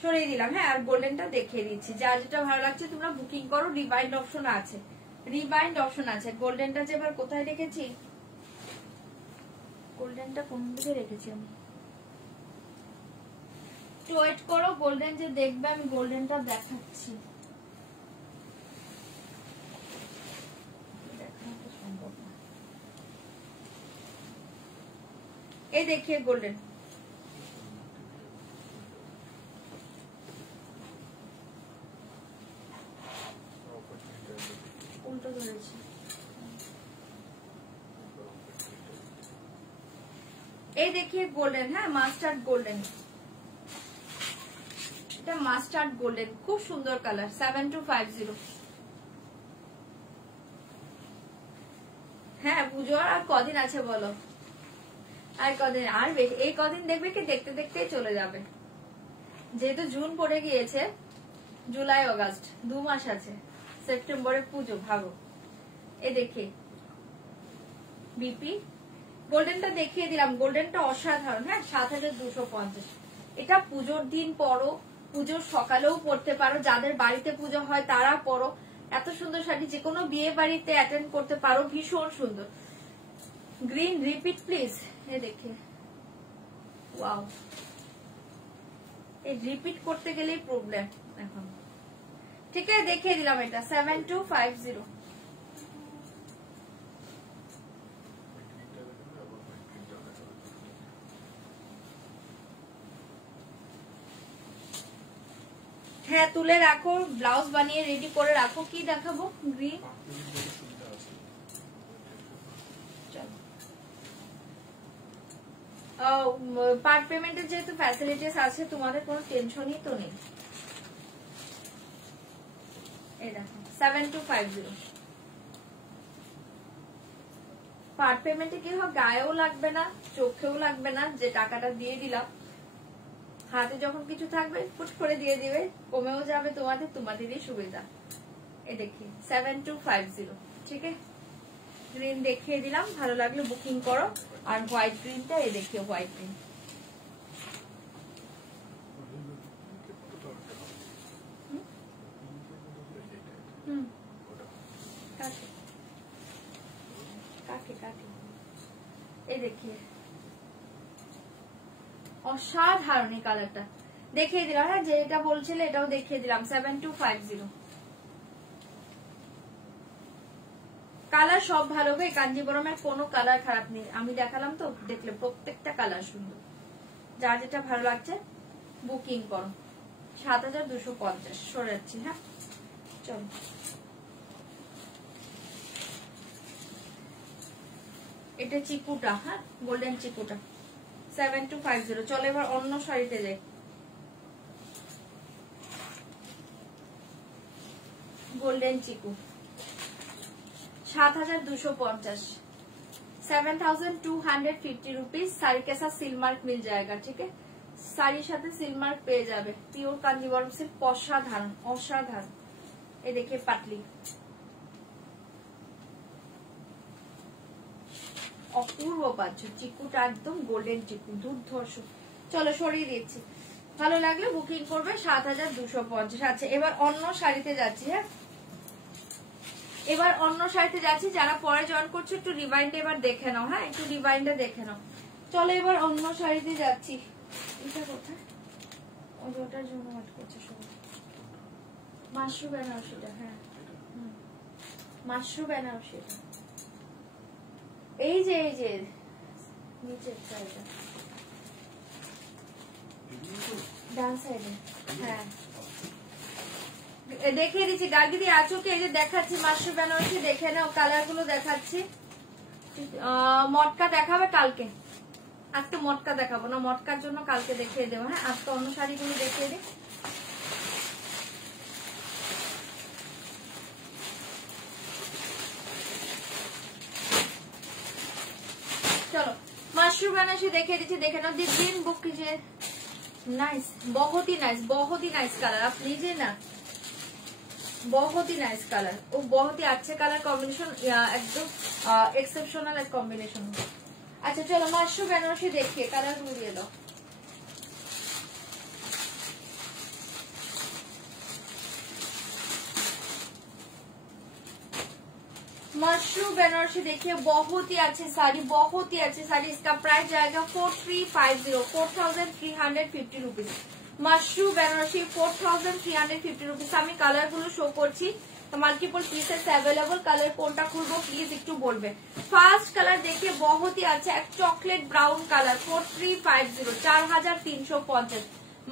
সরিয়ে দিলাম। হ্যাঁ আর গোল্ডেনটা দেখিয়ে দিচ্ছি, যার যেটা ভালো লাগছে তোমরা বুকিং করো। রিবাইন্ড অপশন আছে, রিবাইন্ড অপশন আছে। গোল্ডেনটা যে এবার কোথায় রেখেছি, গোল্ডেনটা কোন দিকে রেখেছি আমি, একটু ওয়েট করো। গোল্ডেন যে দেখবে আমি গোল্ডেনটা দেখাচ্ছি। এই দেখিয়ে গোল্ডেন, উল্টো ধরেছি। এই দেখিয়ে গোল্ডেন, হ্যাঁ মাস্টার্ড গোল্ডেন, এটা মাস্টার্ড গোল্ডেন, খুব সুন্দর কালার। 7250। হ্যাঁ পুজো আর কদিন আছে বলো, আর কদিন, আর এই কদিন দেখবে কি দেখতে দেখতেই চলে যাবে। যেহেতু জুন পড়ে গিয়েছে, জুলাই অগাস্ট 2 মাস আছে, সেপ্টেম্বরে পুজো, ভাবো। এ দেখে বিপি গোল্ডেনটা দেখিয়ে দিলাম, গোল্ডেনটা অসাধারণ। হ্যাঁ 7250। এটা পুজোর দিন পরো, পুজোর সকালেও পড়তে পারো, যাদের বাড়িতে পুজো হয় তারা পরো। এত সুন্দর শাড়ি যে কোনো বিয়ে বাড়িতে অ্যাটেন্ড করতে পারো, ভীষণ সুন্দর। Green repeat please. এ দেখে ওয়াও, এই রিপিট করতে গেলেই প্রবলেম এখন, ঠিক আছে। দেখিয়ে দিলাম এটা 7250। হ্যাঁ তুলে রাখো, ব্লাউজ বানিয়ে রেডি করে রাখো। কি দেখাবো? গ্রিন, পার্ট পেমেন্টের যেহেতু ফ্যাসিলিটিস আছে, তোমাদের কোনো টেনশনই তো নেই। এই দেখো 7250। পার্ট পেমেন্টে কি হয়, গায়েও লাগবে না, চোখেও লাগবে না, যে টাকাটা দিয়ে দিলাম হাতে যখন কিছু থাকবে ফুট করে দিয়ে দিবে, কমেও যাবে তোমাদের, তোমাদেরই সুবিধা। এই দেখি 7250, ঠিক আছে। গ্রিন দেখিয়ে দিলাম, ভালো লাগলে বুকিং করো। আর হোয়াইট গ্রিনটা এই দেখিও, হোয়াইট গ্রিন। এই দেখিয়ে অসাধারণ এই কালারটা দেখিয়ে দিলাম। হ্যাঁ যেটা বলছিলে এটাও দেখিয়ে দিলাম। 7250 কালার সব ভালো গো, কাঞ্জিবরমের কোনো কালার খারাপ নেই। আমি দেখালাম তো, দেখলে প্রত্যেকটা কালার সুন্দর। যার যেটা ভালো লাগছে বুকিং করো। 7250 সরে যাচ্ছি। হ্যাঁ চলো, এটা চিকুটা, হ্যাঁ গোল্ডেন চিকুটা 7250। চলো এবার অন্য শাড়িতে যাই। গোল্ডেন চিকু 7250, 7250 रुपीज। साड़ी के साथ सिल मार्क मिल जाएगा, ठीक है। শাড়ির সাথে সিলমার্ক পেয়ে যাবে, পিওর কাঞ্জিবরম সিল্ক, অসাধারণ অসাধারণ। এই দেখে পাটলি, অপূর্ব পাচ্ছ, চিকুটা একদম গোল্ডেন চিকু, দুর্ধর্ষ। চলো সরিয়ে দিচ্ছি, ভালো লাগলে বুকিং করবে 7250। আচ্ছা এবার অন্য শাড়িতে যাচ্ছি। হ্যাঁ এবার অন্য শাড়িতে যাচ্ছি, যারা পরে জয়েন করছো একটু রিভাইন্ডে এবার দেখে নাও। হ্যাঁ একটু রিভাইন্ডে দেখে নাও। চলো এবার অন্য শাড়িতে যাচ্ছি। এটা কোথায়, ওটার জন্য ওয়েট করছে সবাই। মাশরু বেনারসিটা, হ্যাঁ মাশরু বেনারসিটা, এই যে নিচের সাইডে, ডান সাইডে। হ্যাঁ দেখিয়ে দিচ্ছি, গার্গিদি আছো কি? এই যে দেখাচ্ছি মাশরু বেনারসি, দেখে নাও কালার গুলো দেখাচ্ছি। মটকা দেখাবে কালকে, আজকে মটকা দেখাবো না, মটকার জন্য কালকে দেখিয়ে দেবো। হ্যাঁ আজকে অন্য শাড়িগুলো দেখিয়ে দিই। चलो मशरूम बेनारसी देखे दीजिए, देखे ना दिन बुक कीजिए। नाइस, बहुत ही नाइस कलर, आप लीजिए ना, बहुत ही नाइस कलर, वो बहुत ही अच्छे कलर कॉम्बिनेशन, एकदम एक्सेप्शनल कॉम्बिनेशन। अच्छा चलो मशरूम बेनारसी देखिए, कलर दिए दो। मशरूम बेनारसी देखिए, बहुत ही अच्छी साड़ी, बहुत ही अच्छी साड़ी। इसका प्राइस जाएगा 4350, 4350 रुपीज। Mushroom Banarasi 4350 rupees. আমি কালার গুলো শো করছি, মাল্টিপল পিসেস অ্যাভেলেবল। কালার কোনটা খুলবো প্লিজ একটু বলবে। ফার্স্ট কালার देखिए बहुत ही अच्छा, एक chocolate brown colour, 4350, 4350।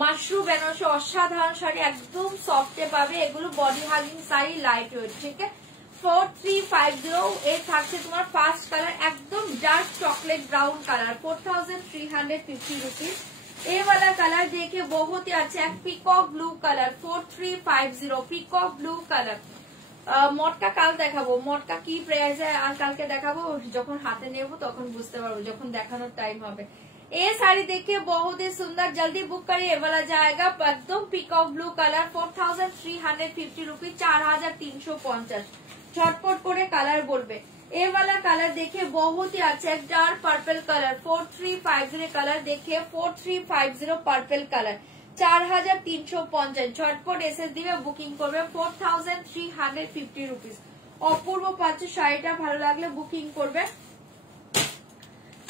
Mushroom Benarasi অসাধারণ শাড়ি, একদম সফটে পাবে এগুলো, body hugging sari, light weight. ঠিক আছে 4350। এর থাকছে তোমার ফার্স্ট কালার একদম dark chocolate brown colour, 4350 rupees. ये वाला कलर देखिए बहुत ही अच्छा, एक peacock blue colour, 4350, peacock blue colour. মটকা কাল দেখাবো, মটকা কি প্রাইস আর কালকে দেখাবো, যখন হাতে নেবো তখন বুঝতে পারবো, যখন দেখানোর টাইম হবে। ये साड़ी देखिए बहुत ही सुंदर, जल्दी बुक करिए। ये वाला जाएगा एकदम पिकॉक ब्लू कलर, 4350 रुपीज, 4350। झटपट করে কালার বলবে। ये वाला कलर देखिए बहुत ही अच्छा, एक डार्क पर्पल कलर, 4350 कलर देखिए, 4350 पर्पल कलर, 4350। झटपट एसएस দিবে, বুকিং করবে 4350 रुपीज। অপূর্ব পাচ্ছ শাড়িটা, ভালো লাগলে বুকিং করবে।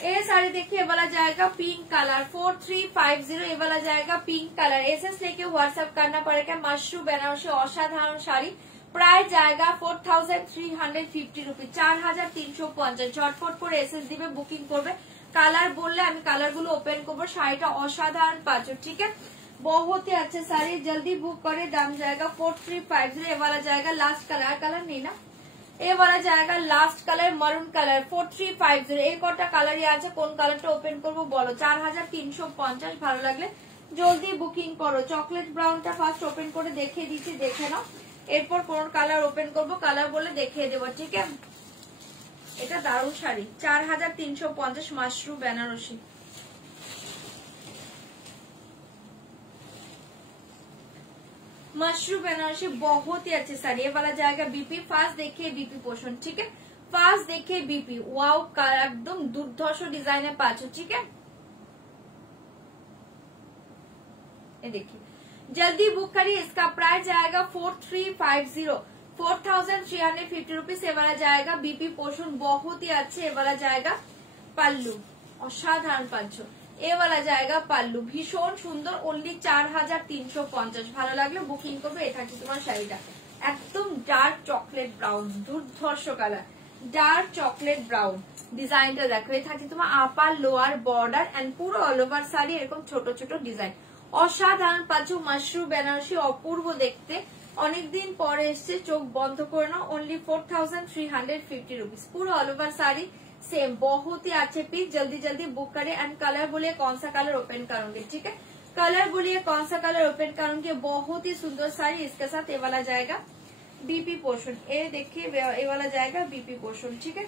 ये साड़ी देखिए, ये वाला जाएगा पिंक कलर, 4350। ये वाला जाएगा पिंक कलर, एसएस लेके व्हाट्सएप करना पड़ेगा। मशरूम बेनारसी असाधारण শাড়ি, प्राइस जाएगा 4350 रुपीज, 4350। झटपट করে এসএস দিবে, বুকিং করবে। কালার বললে আমি কালার গুলো ওপেন করবো। শাড়িটা অসাধারণ পাচ্ছ, ঠিক है बहुत ही अच्छा साड़ी, जल्दी बुक करे। दाम जाएगा 4350। ये वाला जाएगा लास्ट कलर, कलर नहीं ना, ये वाला जाएगा लास्ट कलर मरून कलर, 4350। এই কটা কালারই আছে, কোন কালারটা ওপেন করবো বলো। 4350, ভালো লাগলে জলদি বুকিং করো। চকলেট ব্রাউনটা ফার্স্ট ওপেন করে দেখিয়ে দিচ্ছি, দেখে নাও। এরপর কোন কালার ওপেন করবো, কালার বলে দেখিয়ে দেবো, ঠিক আছে। এটা দারুণ শাড়ি, 4350, মাশরুম বেনারসি। मशरूम बनारसी बहुत ही अच्छी साड़ी। ये वाला जाएगा बीपी, फास्ट देखिए बीपी पोर्शन, ठीक है फास्ट देखिए बीपी, वाओ एकदम दुर्धर्ष डिजाइने पाचो, ठीक है। ये देखिए जल्दी बुक करिए, इसका प्राइस जाएगा 4350, 4350 रुपीज। ये वाला जाएगा बीपी पोर्शन, बहुत ही अच्छे। ये वाला जाएगा पल्लू, असाधारण पाचो। এ वाला जाएगा পাল্লু, ভীষণ সুন্দর, অনলি 4350। ভালো লাগলে বুকিং করবে। এটা কি তোমার শাড়িটা একদম ডার্ক চকলেট ব্রাউন, দুর্ধর্ষ কালার, ডার্ক চকলেট ব্রাউন। ডিজাইনটা দেখো, এটা কি তোমার আপার লোয়ার বর্ডার এন্ড পুরো অল ওভার শাড়ি এরকম ছোট ছোট ডিজাইন, অসাধারণ পাচ্ছ। মাশরুম বেনারসি অপূর্ব দেখতে, অনেকদিন পরে এসছে, চোখ বন্ধ করে নাও। অনলি 4350 रुपीज, পুরো অল ওভার শাড়ি सेम, बहुत ही अच्छे पीस। जल्दी जल्दी बुक करें एंड कलर बोलिए कौन सा कलर ओपन करूंगी, ठीक है कलर बोलिए कौन सा कलर ओपन करूंगी। बहुत ही सुंदर साड़ी, इसके साथ ये वाला जाएगा बीपी पोर्शन। ये देखिए ये वाला जाएगा बीपी पोर्शन, ठीक है।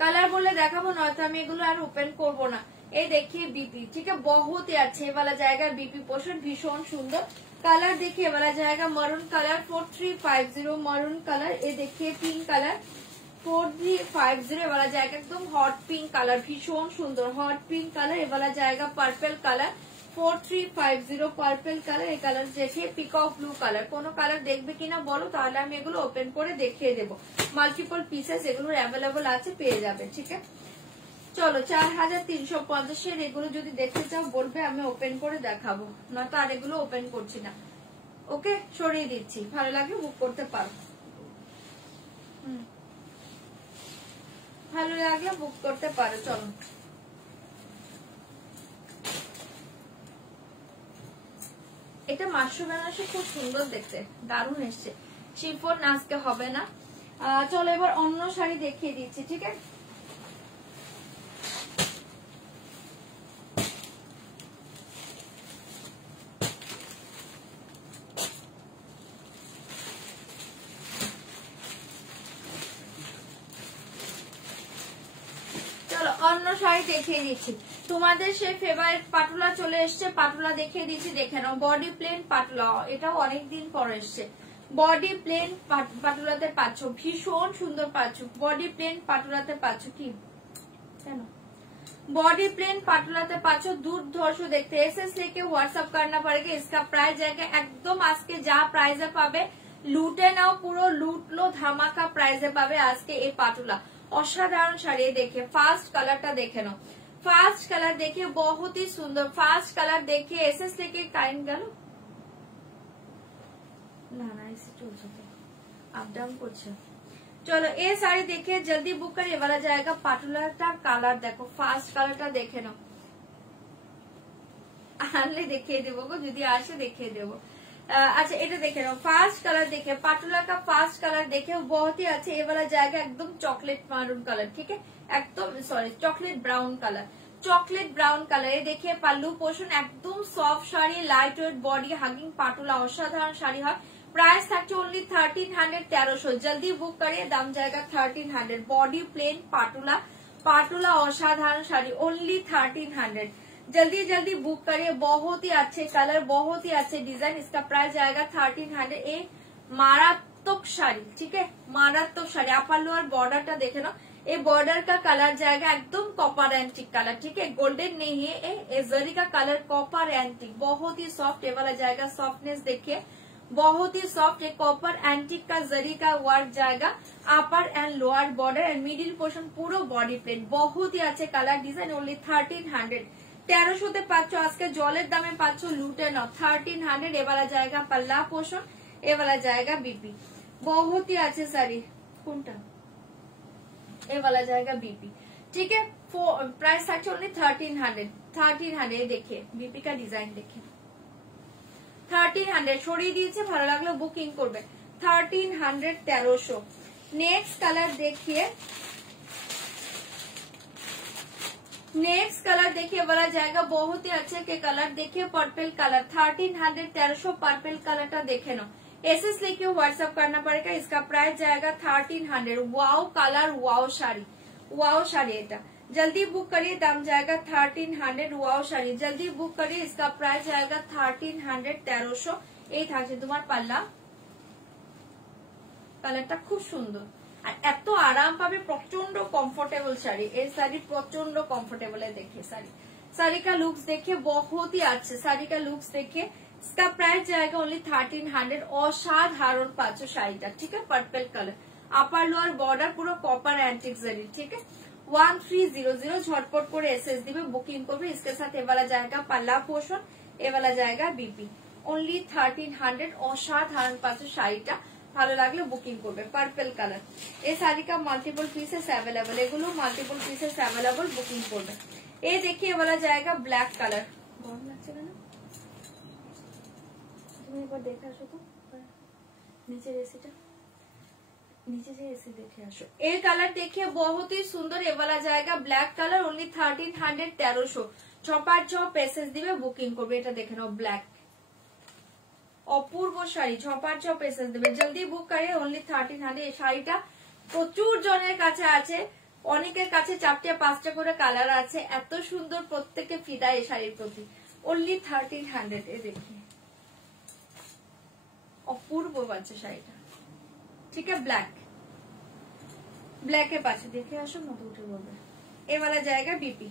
कलर बोले দেখাবো, নয়তো আমি এগুলো আর ওপেন করবো না। ये देखिए बीपी, ठीक है, बहुत ही अच्छे वाला जाएगा बीपी पोर्शन, भीषण सुंदर कलर। देखिए वाला जाएगा मरून कलर 4350 मरून कलर। ये देखिए पिंक कलर 4350 वाला जाएगा एकदम हॉट पिंक कलर, भीषण सुंदर हॉट पिंक कलर। ये वाला जाएगा पर्पल कलर 4350 पर्पल कलर। এই কালার দেখে পিকক ব্লু কালার, কোন কালার দেখবে কিনা বলো, তাহলে আমি এগুলো ওপেন করে দেখিয়ে দেবো। মাল্টিপল পিসেস এগুলো অ্যাভেলেবল আছে, পেয়ে যাবে, ঠিক আছে। চলো 4350 এর এগুলো যদি দেখতে চাও বলবে, আমি ওপেন করে দেখাবো, না তো আর এগুলো ওপেন করছি না। ওকে, সরিয়ে দিচ্ছি, ভালো লাগলে বুক করতে পারো, ভালো লাগলে বুক করতে পারো। চলো এটা মাশরুম বেনারসি খুব সুন্দর দেখতে, দারুণ এসছে, শিফন আজকে হবে না। চলো এবার অন্য শাড়ি দেখিয়ে দিচ্ছি, ঠিক আছে। চলো অন্য শাড়ি দেখিয়ে দিচ্ছি তোমাদের, সেই ফেভারিট পাটুলা চলে এসছে, পাটুলা দেখিয়ে দিচ্ছি, দেখে নাও। বডি প্লেন পাটুলা, এটাও অনেকদিন পর এসছে। বডি প্লেন পাটুলাতে পাচ্ছ, ভীষণ সুন্দর পাচ্ছ, বডি প্লেন পাটুলাতে পাচ্ছ। কি কেন बॉडी प्लेन पाटुलाते पाचो, দুর্ধর্ষ দেখতে। এসএস लेके व्हाट्सएप करना पड़ेगा। इसका प्राइस जाएगा একদম আজকে যা প্রাইসে পাবে লুটে নাও, পুরো লুটলো, ধামাকা প্রাইসে পাবে আজকে এই পাটুলা। অসাধারণ শাড়ি দেখে, ফার্স্ট কালারটা দেখে নাও, ফার্স্ট কালার देखिए बहुत ही सुंदर, फास्ट कलर देखिए। एसएस लेके काइंड গেল না না, এসে চলছে তো, আপ ডাউন করছে। चलो ये साड़ी देखिए, जल्दी बुक कर। ये वाला जाएगा पाटुला का कलर, देखो फास्ट कलरটা দেখে নাও, আনলে দেখিয়ে দেবো গো, যদি আসে দেখিয়ে দেবো। अच्छा এটা দেখে নাও, फास्ट कलर देखिए, पाटुला का फास्ट कलर देखिए, बहुत ही अच्छे। ये वाला जाएगा एकदम चॉकलेट मारून कलर, ठीक है, एकदम sorry chocolate brown colour, chocolate brown colour. ये देखिए पल्लू पोर्शन, एकदम soft sari, light weight body hugging পাটুলা, অসাধারণ শাড়ি হয়। प्राइस থাকছে ओनली 1300, 1300। जल्दी बुक करिए, दाम जाएगा 1300। बॉडी प्लेन पाटुला, पाटुला অসাধারণ শাড়ি, ओनली 1300। जल्दी जल्दी बुक करिए, बहुत ही अच्छे कलर, बहुत ही अच्छे डिजाइन। इसका प्राइस जाएगा 1300। ए मारात्मक শাড়ি, ठीक है, मारात्मक শাড়ি। আপার লোয়ার बॉर्डरটা দেখে নাও, ये बॉर्डर का कलर जाएगा एकदम कॉपर एंटिक कलर, ठीक है, गोल्डन नहीं है, ये जरी का कलर कॉपर एंटिक, बहुत ही सॉफ्ट। ये वाला जाएगा सॉफ्टनेस देखिए, बहुत ही सॉफ्ट। एक कॉपर एंटिक का जरी का वर्क जाएगा, upper and lower border and middle portion पूरा बॉडी प्लेन, बहुत ही अच्छे कलर डिजाइन। ओनली 1300, 1300 पाচ্ছ আজকে, জলের দামে পাচ্ছ, লুটে নাও 1300। এ वाला जाएगा पल्ला पोर्शन, ए वाला जाएगा बीपी, बहुत ही अच्छे साड़ी। কোনটা? ए वाला जाएगा बीपी, ठीक है। प्राइस থাকছে ओनली 1300, 1300। ये देखिए बीपी का डिजाइन देखिए, 1300 সরিয়ে দিয়েছে, ভালো লাগলো বুকিং করবে। 1300, 1300। नेक्स्ट कलर देखिए, नेक्स्ट कलर देखिए, वाला जाएगा बहुत ही अच्छे के कलर देखिए, पर्पल कलर 1300, 1300 पर्पल कलरটা দেখে নাও। एसएस लेके व्हाट्सएप करना पड़ेगा। इसका प्राइस जाएगा 1300। Wow colour, wow sari, wow sari এটা, जल्दी बुक करिए, दाम जाएगा 1300। वाओ শাড়ি, जल्दी बुक करिए, इसका प्राइस जाएगा 1300, 1300। এই থাকছে তোমার পাল্লা, কালারটা খুব সুন্দর আর এত আরাম পাবে, প্রচন্ড কমফোর্টেবল শাড়ি। এই শাড়ি প্রচন্ড কমফোর্টেবল है। देखिए साड़ी, साड़ी का लुक्स देखिए, बहुत ही अच्छे साड़ी का लुक्स देखिए। इसका प्राइस जाएगा ओनली 1300। অসাধারণ পাচ্ছ শাড়িটা, ঠিক है, purple colour, upper lower border পুরো कॉपर एंटिक जरी, ठीक है। 1300 झटपट করে एसएस দিবে, বুকিং করবে। इसके साथ ये वाला जाएगा पल्ला पोर्शन, ये वाला जाएगा बीपी, ओनली 1300। অসাধারণ পাচ্ছ শাড়িটা, ভালো লাগলে বুকিং করবে। পার্পল কালার, এই শাড়ি का मल्टीपल पीसेस अवेलेबल, এগুলো मल्टीपल पीसेस अवेलेबल, বুকিং করবে। ये देखिए वाला जाएगा ब्लैक कलर, গরম লাগছে না? তুমি একবার দেখে আসো তো নিচের এসিটা, नीचे से ऐसे देखे आशो। ये कलर देखिए, बहुत ही सुंदर। ये वाला जाएगा ब्लैक कलर, ओनली 1300, 1300। ছপার ছপ এসএস দিবে, বুকিং করবে। এটা দেখে নাও, ব্ল্যাক অপূর্ব শাড়ি, ছপার ছপ এসএস দিবে, জলদি বুক করে। ओनली 1300। এই শাড়িটা প্রচুর জনের কাছে আছে, অনেকের কাছে 4টে 5টা করে কালার আছে, এত সুন্দর প্রত্যেকে ফিদা এই শাড়ির প্রতি। অনলি 1300 এ দেখি, অপূর্ব পাচ্ছে শাড়িটা, ঠিক আছে। ব্ল্যাকে পাচ্ছে, দেখে আসো মতো উঠে বলবে। এবারে জায়গা BP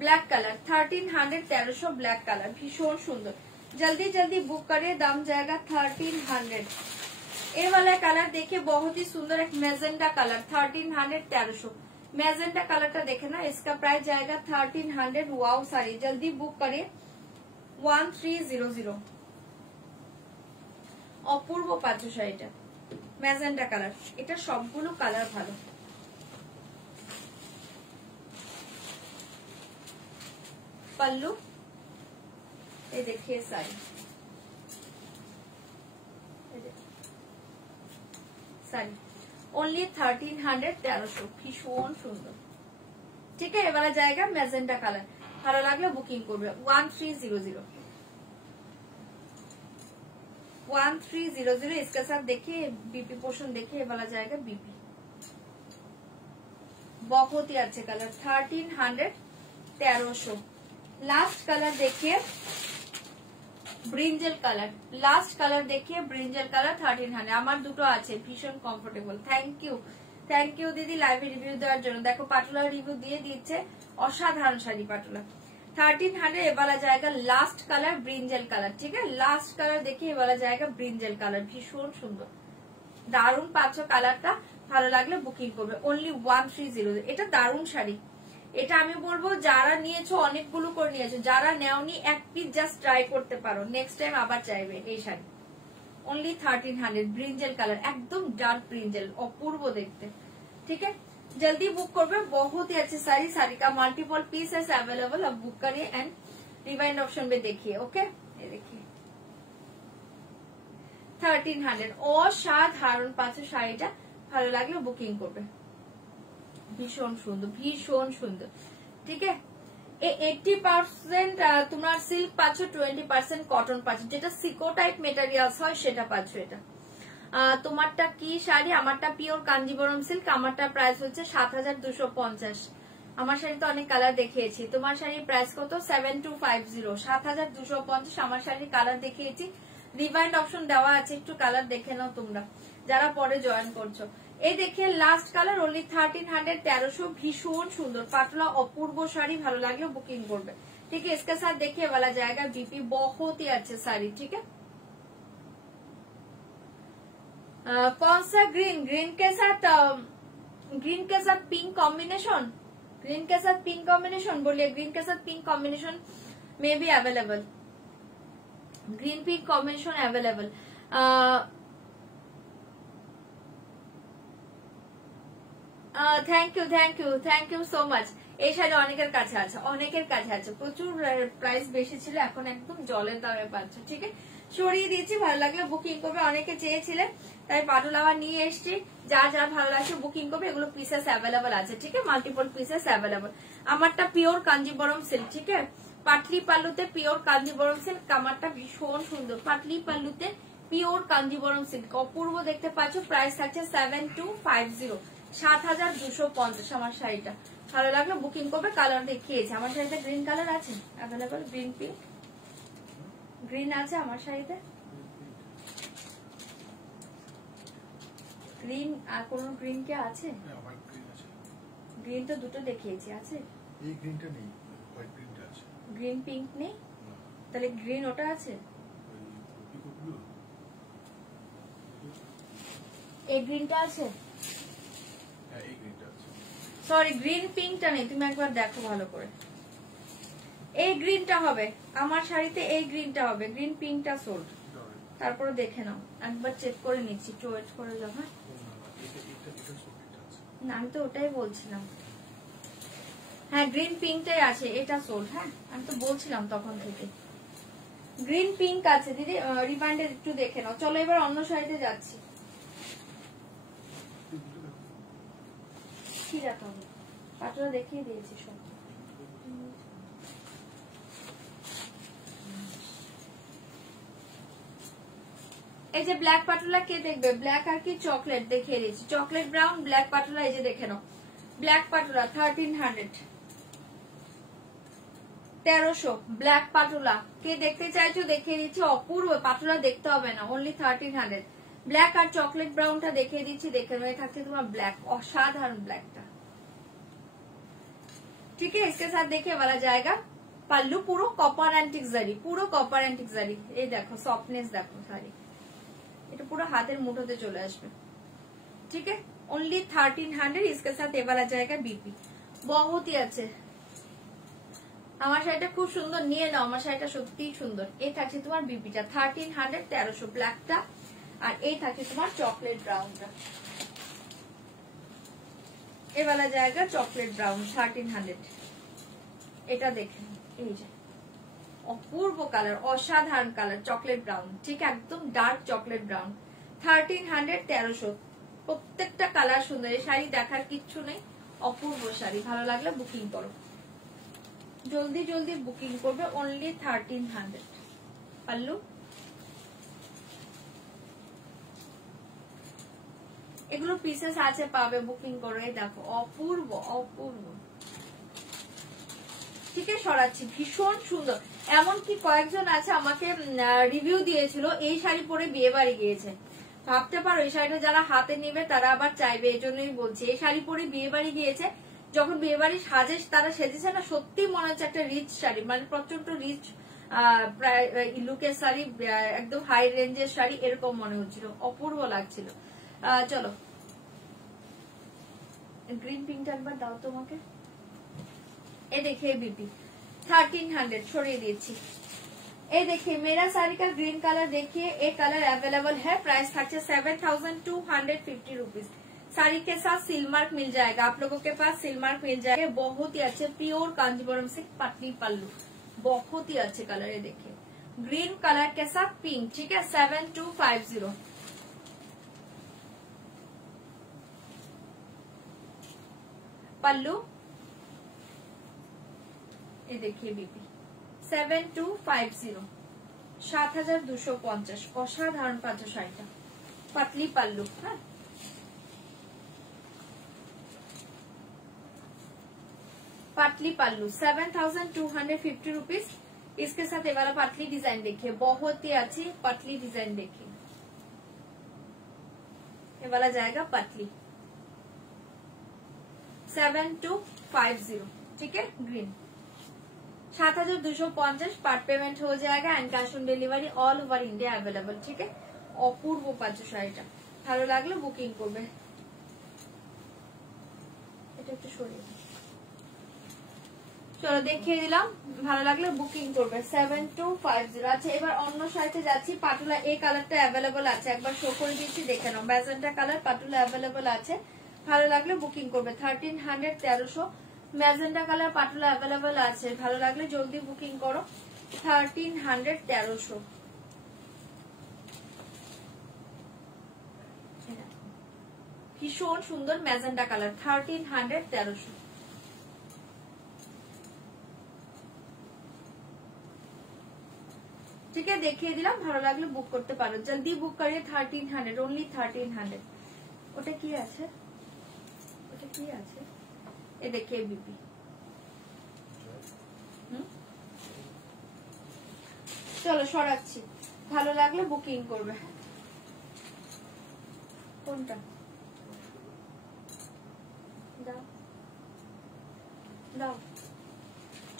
black colour 1300 1300 black colour भीषण सुंदर। जल्दी जल्दी बुक करें, दाम जाएगा 1300। ये वाला कलर देखिए बहुत ही सुंदर, एक मैजेंटा कलर 1300 1300। मैजेंटा कलर का देखे ना, इसका प्राइस जाएगा 1300। वाओ साड़ी जल्दी बुक करें 1300। অপূর্ব পাচ্ছ শাড়িটা, ম্যাজেন্টা কালার, এটা সবগুলো কালার ভালো। पल्लू ये देखिए साड़ी, साड़ी ओनली 1300 1300 भीषण सुंदर, ठीक है। এবারে জায়গা ম্যাজেন্টা কালার, ভালো লাগলে বুকিং করবে 1300 1300। इसके साथ देखिए बीपी पोर्शन देखिए, वाला जाएगा बीपी, बहुत ही अच्छे कलर 1300 1300। लास्ट कलर देखिए ब्रिंजल कलर, लास्ट कलर देखिए ब्रिंजल कलर 1300। আমার দুটো আছে, ভীষণ কমফোর্টেবল। থ্যাংক ইউ দিদি লাইভে রিভিউ দেওয়ার জন্য। দেখো পাটুলা রিভিউ দিয়ে দিচ্ছে, অসাধারণ শাড়ি পাটুলা 1300। ये वाला जाएगा लास्ट कलर ब्रिंजल कलर, ठीक है। लास्ट कलर देखिए, ये वाला जाएगा ब्रिंजल कलर, ভীষণ সুন্দর, দারুণ পাচ্ছ কালারটা, ভালো লাগলে বুকিং করবে অনলি 1300। এটা দারুণ শাড়ি, এটা আমি বলবো যারা নিয়েছো অনেকগুলো করে নিয়েছো, যারা নেওনি এক পিস জাস্ট ট্রাই করতে পারো, নেক্সট টাইম আবার চাইবে এই শাড়ি। ओनली 1300 ब्रिंजल कलर, एकदम डार्क ब्रिंजल, अपूर्व देखते, ठीक है। जल्दी बुक करबे, बहुत ही अच्छी साड़ी। साड़ी का मल्टीपल पीसेस अवेलेबल, अब बुक करिए एंड रिवाइंड ऑप्शन में देखिए, ओके। ये देखिए 1300 অসাধারণ পাচ্ছ শাড়িটা, ভালো লাগলে বুকিং করবে, ভীষণ সুন্দর ভীষণ সুন্দর, ঠিক আছে। 80% তোমার সিল্ক পাচ্ছ, 20% কটন পাচ্ছ, যেটা সিকো টাইপ মেটেরিয়ালস হয় সেটা পাচ্ছ। এটা তোমারটা কি শাড়ি? আমারটা পিওর কাঞ্জিবরম সিল্ক, আমারটা প্রাইস হচ্ছে 7250। আমার শাড়িতে অনেক কালার দেখিয়েছি, তোমার শাড়ির প্রাইস কত? 7250, 7250 আমার শাড়ির কালার দেখিয়েছি। রিভাইন্ড অপশন দেওয়া আছে, একটু কালার দেখে নাও তোমরা যারা পরে জয়েন করছো। এই দেখে লাস্ট কালার ओनली 1300 1300, ভীষণ সুন্দর পাতলা অপূর্ব শাড়ি, ভালো লাগলে বুকিং করবে, ठीक है। इसके साथ देखिए वाला जाएगा बीपी, बहुत ही अच्छे साड़ी, ठीक है। कौन सा ग्रीन? ग्रीन के साथ पिंक कॉम्बिनेशन, ग्रीन के साथ पिंक कॉम्बिनेशन बोलिए, ग्रीन के साथ पिंक कॉम्बिनेशन में भी available, green pink combination available. Thank you so much. এই শাড়ি অনেকের কাছে আছে, অনেকের কাছে আছে, প্রচুর প্রাইস বেশি ছিল, এখন একদম জলের দামে পাচ্ছ, ঠিক আছে। সরিয়ে দিয়েছি, ভালো লাগলে বুকিং করবে, অনেকে চেয়েছিলেন তাই পাটুলাওয়া নিয়ে এসছি, যা যা ভালো লাগছে বুকিং করবে, এগুলো পিসেস অ্যাভেলেবল আছে, ঠিক আছে, মাল্টিপল পিসেস অ্যাভেলেবল। আমারটা পিওর কাঞ্জিবরম সিল্ক, ঠিক আছে, পাটলি পাল্লুতে পিওর কাঞ্জিবরম সিল্ক, আমারটা ভীষণ সুন্দর, পাটলি পাল্লুতে পিওর কাঞ্জিবরম সিল্ক, অপূর্ব দেখতে পাচ্ছ। প্রাইস থাকছে 7250, 7250 আমার শাড়িটা, ভালো লাগলে বুকিং করবে। কালার দেখিয়েছে, আমার শাড়িতে গ্রিন কালার আছে অ্যাভেলেবল, গ্রিন পিঙ্ক, গ্রিন আছে আমার শাড়িতে, গ্রিন আর কোন গ্রিন কে আছে? গ্রিন তো দুটো দেখিয়েছি, আছে এই গ্রিনটা নেই, হোয়াইট গ্রিনটা আছে। গ্রিন পিঙ্ক নেই, তাহলে গ্রিন ওটা আছে, এই গ্রিনটা আছে, সরি গ্রিন পিঙ্কটা নেই, তুমি একবার দেখো ভালো করে। এই গ্রিনটা হবে আমার শাড়িতে, এই গ্রিনটা হবে, গ্রিন পিঙ্কটা সোল্ড, তারপরে দেখে নাও, একবার চেক করে নিচ্ছি, একটু ওয়েট করে যাও। হ্যাঁ না, আমি তো ওটাই বলছিলাম, হ্যাঁ গ্রিন পিঙ্কটাই আছে, এটা সোল্ড। হ্যাঁ আমি তো বলছিলাম তখন থেকে গ্রিন পিঙ্ক আছে দিদি, রিমাইন্ডার একটু দেখে নাও। চলো এবার অন্য শাড়িতে যাচ্ছি, কি রাখা হবে পাটুলা দেখিয়ে দিয়েছি সব। এই যে ব্ল্যাক পাটুলা কে দেখবে, ব্ল্যাক আর কি চকলেট দেখিয়ে দিচ্ছি, চকলেট ব্রাউন ব্ল্যাক পাটুলা, এই যে দেখে নাও ব্ল্যাক পাটুলা 1300, 1300 ব্ল্যাক পাটুলা। কে দেখতে চাইছো দেখিয়ে দিচ্ছি, অপূর্ব পাটুলা দেখতে হবে না, অনলি 1300। ব্ল্যাক আর চকলেট ব্রাউনটা দেখিয়ে দিচ্ছি, দেখে নেবে থাকছে তোমার ব্ল্যাক, অসাধারণ ব্ল্যাকটা। ठीक है, इसके साथ देखिए वाला जाएगा पल्लू पूरा कॉपर एंटिक जरी, পুরো কপার এন্টিক জারি। এই দেখো সফটনেস দেখো শাড়ি, এটা পুরো হাতের মুঠোতে চলে আসবে। ठीक है, ओनली 1300। इसके साथ ये वाला जाएगा बीपी, बहुत ही अच्छे। আমার শাড়িটা খুব সুন্দর, নিয়ে নাও, আমার শাড়িটা সত্যিই সুন্দর। এই থাকছে তোমার বিপিটা 1300, 1300 ব্ল্যাকটা, আর এই থাকছে তোমার চকলেট ব্রাউনটা। ये वाला जाएगा चॉकलेट ब्राउन 1300। এটা দেখেন, এই যে অপূর্ব কালার, অসাধারণ কালার, চকলেট ব্রাউন, ঠিক একদম ডার্ক চকলেট ব্রাউন, 1300, 1300। প্রত্যেকটা কালার সুন্দর, এই শাড়ি দেখার কিচ্ছু নেই, অপূর্ব শাড়ি। ভালো লাগলে বুকিং করো, জলদি জলদি বুকিং করবে, অনলি 1300। পাল্লু এগুলো পিসেস আছে, পাবে, বুকিং করো। এই দেখো অপূর্ব অপূর্ব। ঠিক আছে, সরাচ্ছি, ভীষণ সুন্দর। এমনকি কয়েকজন আছে আমাকে রিভিউ দিয়েছিল, এই শাড়ি পরে বিয়ে বাড়ি গিয়েছে। ভাবতে পারো এই শাড়িটা যারা হাতে নেবে তারা আবার চাইবে, এই জন্যই বলছি। এই শাড়ি পরে বিয়ে বাড়ি গিয়েছে, যখন বিয়ে বাড়ি সাজে তারা সেজেছে না, সত্যি মনে হচ্ছে একটা রিচ শাড়ি, মানে প্রচন্ড রিচ প্রায় লুকের শাড়ি, একদম হাই রেঞ্জের শাড়ি, এরকম মনে হচ্ছিল, অপূর্ব লাগছিল। চলো গ্রিন পিঙ্কটা একবার দাও তোমাকে। ये देखिए बीपी 1300 छोड़िए दिए। ये देखिए मेरा साड़ी का ग्रीन कलर देखिए, एक कलर अवेलेबल है, प्राइस था 7250 रुपीज। साड़ी के साथ सिल मार्क मिल जाएगा, आप लोगों के पास सिल मार्क मिल जाएगा। बहुत ही अच्छे प्योर कांजीवरम से पतली पल्लू, बहुत ही अच्छे कलर। ये देखिए ग्रीन कलर के साथ पिंक, ठीक है 7250। पल्लू ये देखिए बीपी 7250, 7250, অসাধারণ পাঁচ শাড়িটা, পাতলি পাল্লু। হ্যাঁ, पाटली पल्लू 7250 रुपीज। इसके साथ ये वाला पतली डिजाइन देखिए, बहुत ही अच्छी पतली डिजाइन देखिए, ये वाला जाएगा पतली 7250, ठीक है। ग्रीन 7250 पार्ट पेमेंट हो जाएगा and cash on delivery all over India available, ठीक है। অপূর্ব পাঁচ শাড়িটা ভালো লাগলে বুকিং করবে। এটা একটু সরিয়ে চলো দেখিয়ে দিলাম, ভালো লাগলে বুকিং করবে 7250। আচ্ছা এবার অন্য শাড়িতে যাচ্ছি, পাটুলা এই কালারটা অ্যাভেলেবল আছে, একবার শো করে দিচ্ছি দেখে নাও, ম্যাজেন্টা কালার পাটুলা অ্যাভেলেবল আছে, ভালো লাগলে বুকিং করবে 1300, 1300 ম্যাজেন্টা কালার পাটুলা অ্যাভেলেবল আছে, ভালো লাগলে জলদি বুকিং করো 1300, 1300। ভীষণ সুন্দর ম্যাজেন্টা কালার 1300, 1300। ठीक है, देखिए दिलाम, ভালো লাগলে বুক করতে পারো, জলদি বুক করিয়ে 1300, ओनली 1300। ওটা কি আছে, ওটা কি আছে, এই देखिए बीपी। চলো সরাচ্ছি, ভালো লাগলে বুকিং করবে। কোনটা দাও দাও।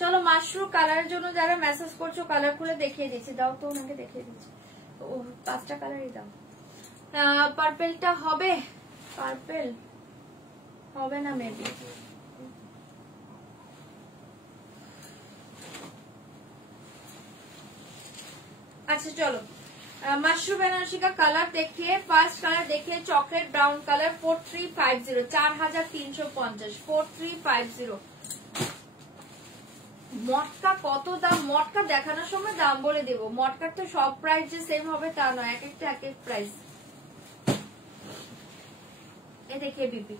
চলো মাশরু কালারের জন্য যারা মেসেজ করছো কালার খুলে দেখিয়ে দিচ্ছি, দাও তো ওনাকে দেখিয়ে দিচ্ছি। ও পাঁচটা কালারই দাও। পার্পেলটা হবে, পার্পেল হবে না মেবি। अच्छा चलो मशरू बेनारसी का कलर देखिए, फर्स्ट कलर देखिए चॉकलेट ब्राउन कलर 4350, 4350, 4350। মটকা কত দাম, মটকা দেখানোর সময় দাম বলে দেবো, মটকার তো সব প্রাইস যে সেম হবে তা নয়, এক একটা এক এক প্রাইস। এ देखिए बीपी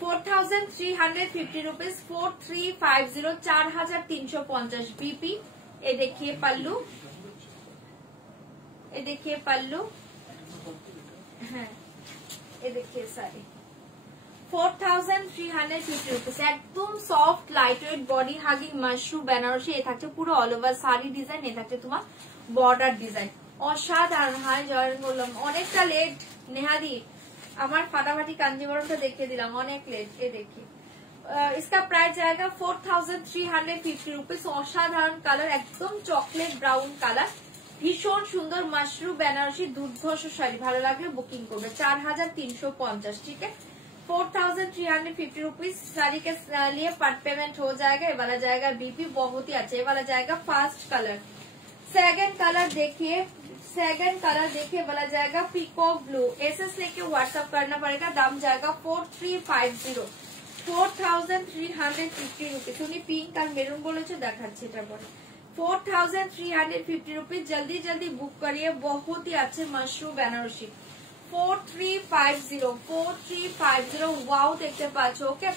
4350 रुपीज, 4350, 4350 बीपी। ये देखिए पल्लू, ये देखिए पल्लू ये देखिए साड़ी 4350 রুপিস, একদম soft light weight body hugging mushroom Benarasi. এ থাকছে পুরো অল ওভার শাড়ি ডিজাইন, এ থাকছে তোমার বর্ডার ডিজাইন। অসাধারণ। হাই জয়েন করলাম, অনেকটা লেট নেহাদি, আমার ফাটাফাটি কাঞ্জিবরমটা দেখিয়ে দিলাম, অনেক লেট। এ দেখি इसका प्राइस जाएगा 4350 রুপিস। অসাধারণ কালার, একদম চকলেট ব্রাউন কালার, ভীষণ সুন্দর মাশরুম বেনারসি, দুর্ধর্ষ শাড়ি। ভালো লাগলে বুকিং করবে। 4350, ठीक है। 4350 रुपीज साड़ी के लिए पार्ट पेमेंट हो जाएगा। ये वाला जाएगा बीपी, बहुत ही अच्छा। ये वाला जाएगा फास्ट कलर। सेकंड कलर देखिए, सेकंड कलर देखिए, वाला जाएगा पीकॉक ब्लू। एसएस लेके व्हाट्सएप करना पड़ेगा। दाम जाएगा 4350, 4350 रुपीज। उन्हीं पिंक और मेरून बोलेছো, দেখাচ্ছি এটা পরে। 4350 रुपीज, जल्दी जल्दी बुक करिए। बहुत ही अच्छे मशरूम बेनारसी। 4350 ওয়াও দেখতে পাচ্ছ। ওকে,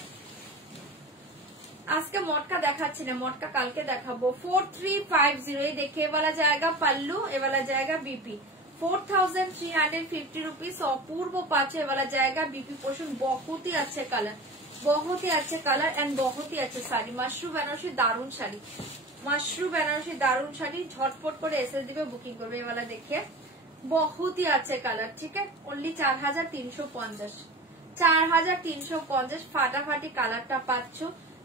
আজকে মটকা দেখাচ্ছি না, মটকা কালকে দেখাবো। 4350 ये देखिए, वाला जाएगा पल्लू, ये वाला जाएगा बीपी। 4350 रुपीज, अपूर्व पाचे वाला जाएगा बीपी पोर्शन। बहुत ही अच्छे कलर, बहुत ही अच्छे कलर एंड बहुत ही अच्छे শাড়ি। মাশরুম বেনারসি দারুন শাড়ি, মাশরুম বেনারসি দারুন শাড়ি। ঝটপট করে এসএস দিবে, বুকিং করবে। ये वाला देखिए, बहुत ही अच्छे कलर, ठीक है। ओनली 4350, 4350 फाटाफाटी कलरটা পাচ্ছ।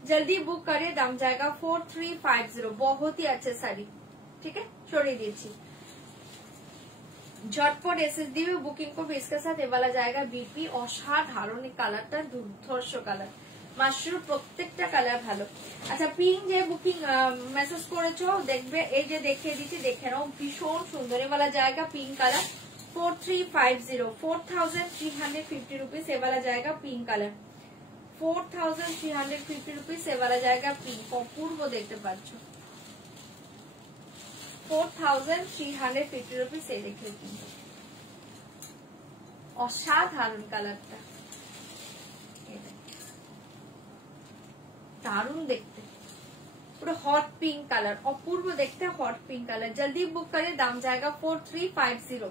जल्दी बुक करिए, दाम जाएगा 4350। बहुत ही अच्छे শাড়ি, ठीक है। छोड़िए দিয়েছি, झटपट एसएस दिए बुकिंग করবে। इसके साथ ये वाला जाएगा बीपी। অসাধারণ কালারটা, দুর্ধর্ষ কালার। মাশরুম প্রত্যেকটা কালার ভালো। আচ্ছা, পিঙ্ক যে বুকিং মেসেজ করেছো দেখবে, এই যে দেখিয়ে দিচ্ছি, দেখে নাও, ভীষণ সুন্দর। ये वाला जाएगा पिंक कलर। 4350, 4350 रुपीज। ये वाला जाएगा पिंक कलर। 4350 रुपीज। ये वाला जाएगा पिंक, অপূর্ব দেখতে পাচ্ছ। 4350 रुपीज। এই দেখে অসাধারণ কালারটা, দারুণ দেখতে, পুরো हॉट पिंक कलर, अपूर्व देखते हैं हॉट पिंक कलर। जल्दी बुक करें, दाम जाएगा 4350,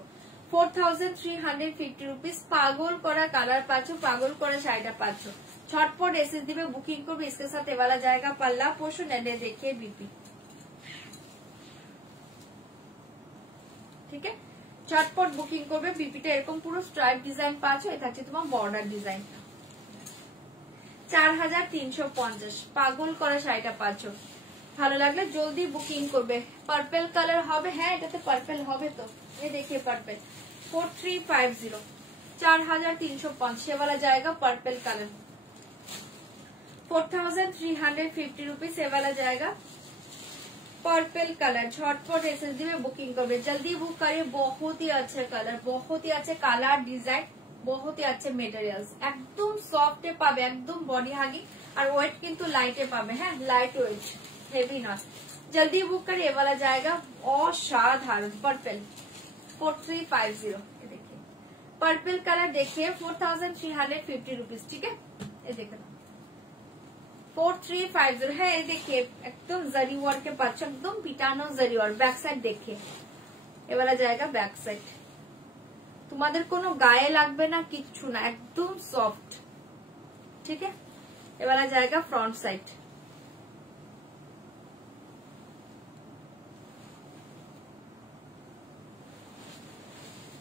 4350 रुपीज। पागल करा कलर पाचो, पागल करा शाড়িটা पाचो। झटपट एसएस दिबे, बुकिंग करबे। इसके साथ ये वाला जाएगा पल्ला पोर्शन एंड देखिए बीपी, ठीक है। झटपट बुकिंग করবে। বিপিটা এরকম পুরো স্ট্রাইপ ডিজাইন পাচ্ছ। এটা হচ্ছে তোমার বর্ডার ডিজাইন। 4350, পাগল করা শাড়িটা পাচ্ছ। ভালো লাগলে জলদি বুকিং করবে। পার্পল কালার হবে, হ্যাঁ এটাতে পার্পল হবে তো। ये देखिए पर्पल, 4350, 4350। ये वाला जाएगा पर्पल कलर। 4350 रुपीज। ये वाला जाएगा पर्पल कलर। झटपट एसएस दिए, बुकिंग करबे। जल्दी बुक करिए। बहुत ही अच्छे कलर, बहुत ही अच्छे कलर डिजाइन, बहुत ही अच्छे मेटेरियल्स। एकदम सॉफ्ट पाবে, একদম বডি হাগিং, আর ওয়েট কিন্তু লাইটে পাবে। হ্যাঁ, লাইট ওয়েট, হেভি না। जल्दी बुक करिए। ये वाला जाएगा असाधारण पर्पल। 4350। ये देखिए पर्पल कलर, देखिए 4350 रुपीज, ठीक है। ये देखो 4350 है। ये देखिए एकदम जरी वर्क के पास, एकदम पिटानो जरी वर्क। बैक साइड देखिए, ये वाला जाएगा बैक साइड। তোমাদের কোনো গায়ে লাগবে না, কিচ্ছু না, একদম সফট, ঠিক है। ये वाला जाएगा फ्रंट साइड।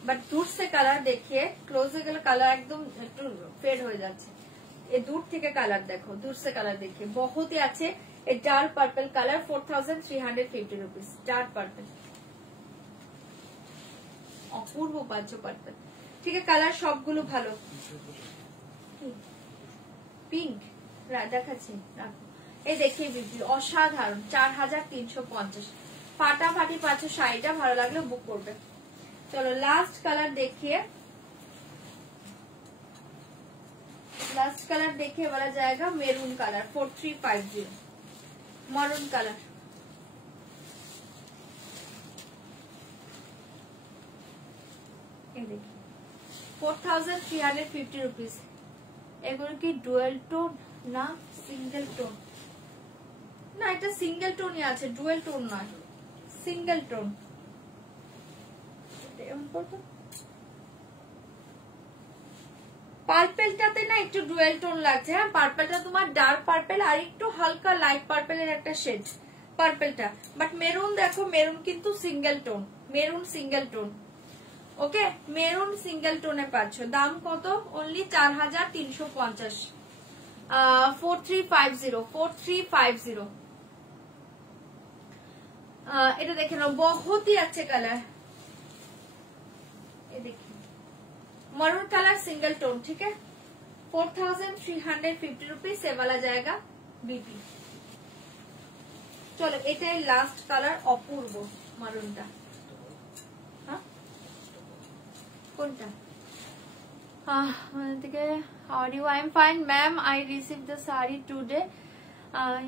बट दूर से कलर देखिए, क्लोज हो गেলে কালার একদম একটু ফেড হয়ে যাচ্ছে। এই দূর থেকে কালার দেখো, दूर से कलर देखिए, बहुत ही अच्छे। ये dark purple colour, 4350 rupees. Dark purple, অপূর্ব পাচ্ছ পার্পল, ঠিক আছে। কালার সবগুলো ভালো। পিঙ্ক দেখাচ্ছি, রাখো। এই দেখিয়ে বিপি, অসাধারণ। 4350, ফাটাফাটি পাচ্ছ শাড়িটা। ভালো লাগলে বুক করবে। चलो लास्ट कलर देखिए, लास्ट कलर देखिए, वाला जाएगा मेरून कलर। 4350, maroon colour. ये देखिए 4350 रुपीज। এগুলো কি ডুয়েল টোন না সিঙ্গেল টোন? না, এটা সিঙ্গেল টোনই আছে, ডুয়েল টোন নয়, সিঙ্গেল টোন। পার্পেলটাতে না একটু ডুয়েল টোন লাগছে। হ্যাঁ, পার্পেলটা তোমার ডার্ক পার্পেল আর একটু হালকা লাইট পার্পেলের একটা শেড পার্পেলটা, বাট মেরুন দেখো, মেরুন কিন্তু single tone, maroon single tone. Okay, maroon single টোনে পাচ্ছ। দাম কত? অনলি 4350। 4350, 4350। এটা দেখে নাও, বহুত ही अच्छे कलर। ये देखिए मरून कलर सिंगल टोन, ठीक है। 4350 रुपीज से वाला जाएगा बीपी। চলো, এটাই লাস্ট কালার, অপূর্ব মারুনটা। হ্যাঁ, কোনটা? থেকে how are you? I am fine ma'am, I received the sari today,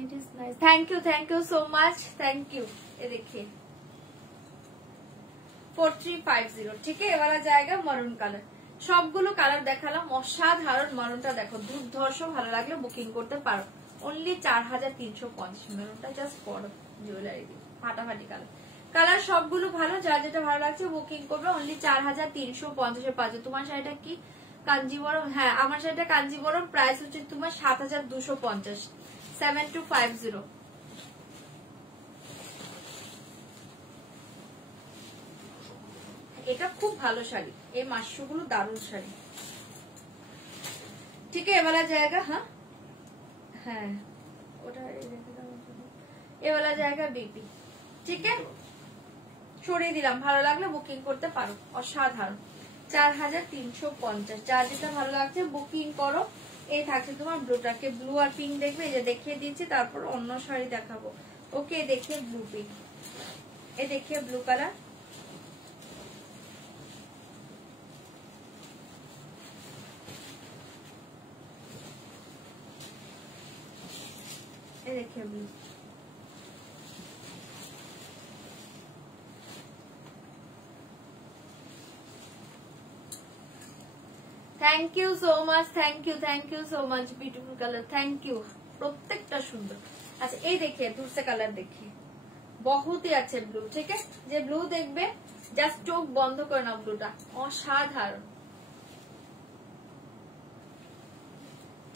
it is nice, thank you so much, thank you। ये देखिए 4350, ठीक है। এবারে জায়গা মারুন কালার। সবগুলো কালার দেখালাম, অসাধারণ। মারুনটা দেখো, দুর্ধর্ষ, ভালো লাগলে বুকিং করতে পারো। অনলি 4350। মেরুনটা জাস্ট পড়ো, জুয়েলারি দিয়ে ফাটাফাটি কালার। কালার সবগুলো ভালো, যার যেটা ভালো লাগছে বুকিং করবে। অনলি 4350 এ পাচ্ছ। তোমার শাড়িটা কি কাঞ্জিবরম? হ্যাঁ, আমার শাড়িটা কাঞ্জিবরম। প্রাইস হচ্ছে তোমার 7250, 7250। এটা খুব ভালো শাড়ি, এই মাসগুলো দারুণ শাড়ি, ঠিক আছে। এবারে জায়গা, হ্যাঁ হ্যাঁ, ওটা এবারে জায়গা বিপি, ঠিক আছে। সরিয়ে দিলাম, ভালো লাগলে বুকিং করতে পারো। অসাধারণ, 4350। যার যেটা ভালো লাগছে বুকিং করো। এই থাকছে তোমার ব্লুটাকে, ব্লু আর পিঙ্ক দেখবে, এই যে দেখিয়ে দিচ্ছি, তারপর অন্য শাড়ি দেখাবো। ওকে, দেখিয়ে ব্লু পিঙ্ক, এ দেখিয়ে ব্লু কালার। देखिए blue, thank you so much, thank you so much, beautiful colour, thank you. প্রত্যেকটা সুন্দর। আচ্ছা, এই देखिए दूर से कलर देखिए, बहुत ही अच्छे ब्लू, ठीक है। যে ব্লু দেখবে জাস্ট চোখ বন্ধ করে নাও, ব্লুটা অসাধারণ,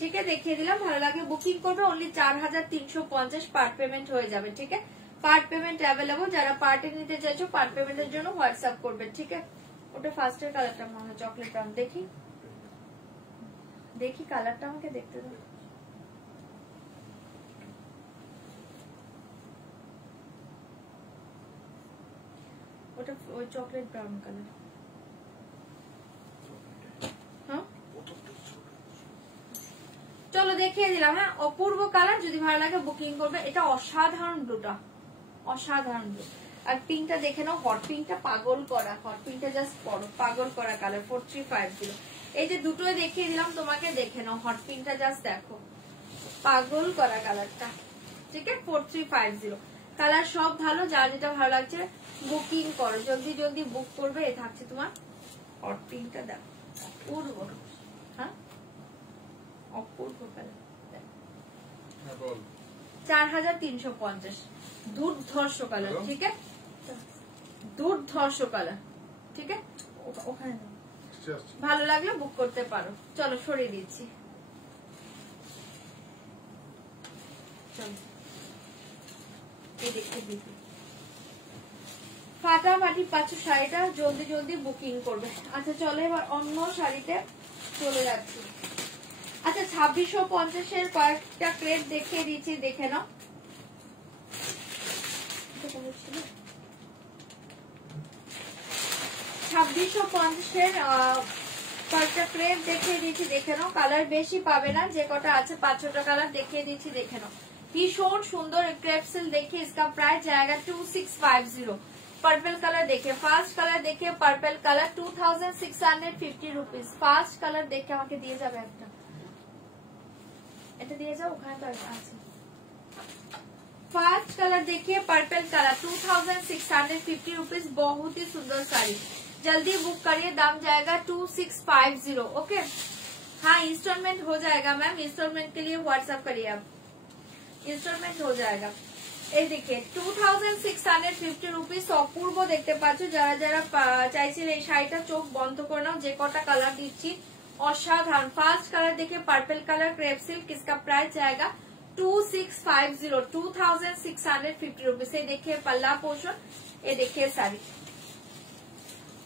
ঠিক আছে। দেখিয়ে দিলাম, ভালো লাগে বুকিং করবে। অনলি 4350 পার্ট পেমেন্ট হয়ে যাবে, ঠিক আছে। Part payment available. যারা পার্টে নিতে চাইছো পার্ট পেমেন্টের জন্য হোয়াটসঅ্যাপ করবে, ঠিক আছে। ওটা ফার্স্টের কালারটা মনে হয় চকলেট ব্রাউন। দেখি দেখি কালারটা আমাকে দেখতে দাও। ওটা ওই চকলেট ব্রাউন কালার। হ্যাঁ, চলো দেখিয়ে দিলাম। হ্যাঁ, অপূর্ব কালার, যদি ভালো লাগে বুকিং করবে। এটা অসাধারণ ব্লুটা, অসাধারণ ব্লু। আর পিঙ্কটা দেখে নাও, হট পিঙ্কটা পাগল করা, হট পিঙ্কটা জাস্ট পড়ো, পাগল করা কালার। 4350। এই যে দুটোই দেখিয়ে দিলাম তোমাকে, দেখে নাও, হট পিঙ্কটা জাস্ট দেখো, পাগল করা কালারটা, ঠিক আছে। 4350 কালার সব ভালো, যার যেটা ভালো লাগছে বুকিং করো, জলদি জলদি বুক করবে। এ থাকছে তোমার হট পিঙ্কটা, দেখো অপূর্ব। হ্যাঁ, অপূর্ব কালার, 4350। দুর্ধর্ষ কালার, ঠিক আছে, দুর্ধর্ষ কালার, ঠিক আছে। ওখানে ভালো লাগলে বুক করতে পারো। চলো সরিয়ে দিচ্ছি, চলো এই দেখতে দিচ্ছি। ফাটাফাটি পাচ্ছ শাড়িটা, জলদি জলদি বুকিং করবে। আচ্ছা চলো এবার অন্য শাড়িতে চলে যাচ্ছি। আচ্ছা 2650 কয়েকটা ক্রেট দেখিয়ে দিচ্ছি, দেখে নাও। 2650 কয়েকটা ক্রেট দেখিয়ে দিচ্ছি, দেখে নাও। কালার বেশি পাবে না, যে কটা আছে 5-6টা কালার দেখিয়ে দিচ্ছি, দেখে নাও। ভীষণ সুন্দর ক্রেপ সিল্ক। देखिए इसका प्राइस जाएगा 2650। पर्पल कलर देखिए, फास्ट कलर देखिए, purple colour 2650 rupees. Fast colour देखिए, আমাকে দিয়ে যাবে একটা, এটা দিয়ে যাও, ওখানে তো আছে। फास्ट कलर देखिए, पर्पल कलर 2650 रुपीज। बहुत ही सुंदर साड़ी, जल्दी बुक करिए, दाम जाएगा 2650। ओके, हाँ इंस्टॉलमेंट हो जाएगा मैम, इंस्टॉलमेंट के लिए व्हाट्सएप करिए आप, इंस्टॉलमेंट हो जाएगा। এই দেখে 2650 রুপিস। অপূর্ব দেখতে পাচ্ছ। যারা যারা চাইছেন এই শাড়িটা চোখ বন্ধ করে নাও, যে কটা কালার দিচ্ছি असाधारण। फास्ट कलर देखिए पर्पल कलर क्रेप सिल्क, इसका प्राइस जाएगा 2650 2650 रुपीज। ये देखिए पल्ला पोर्शन, ये देखिए साड़ी।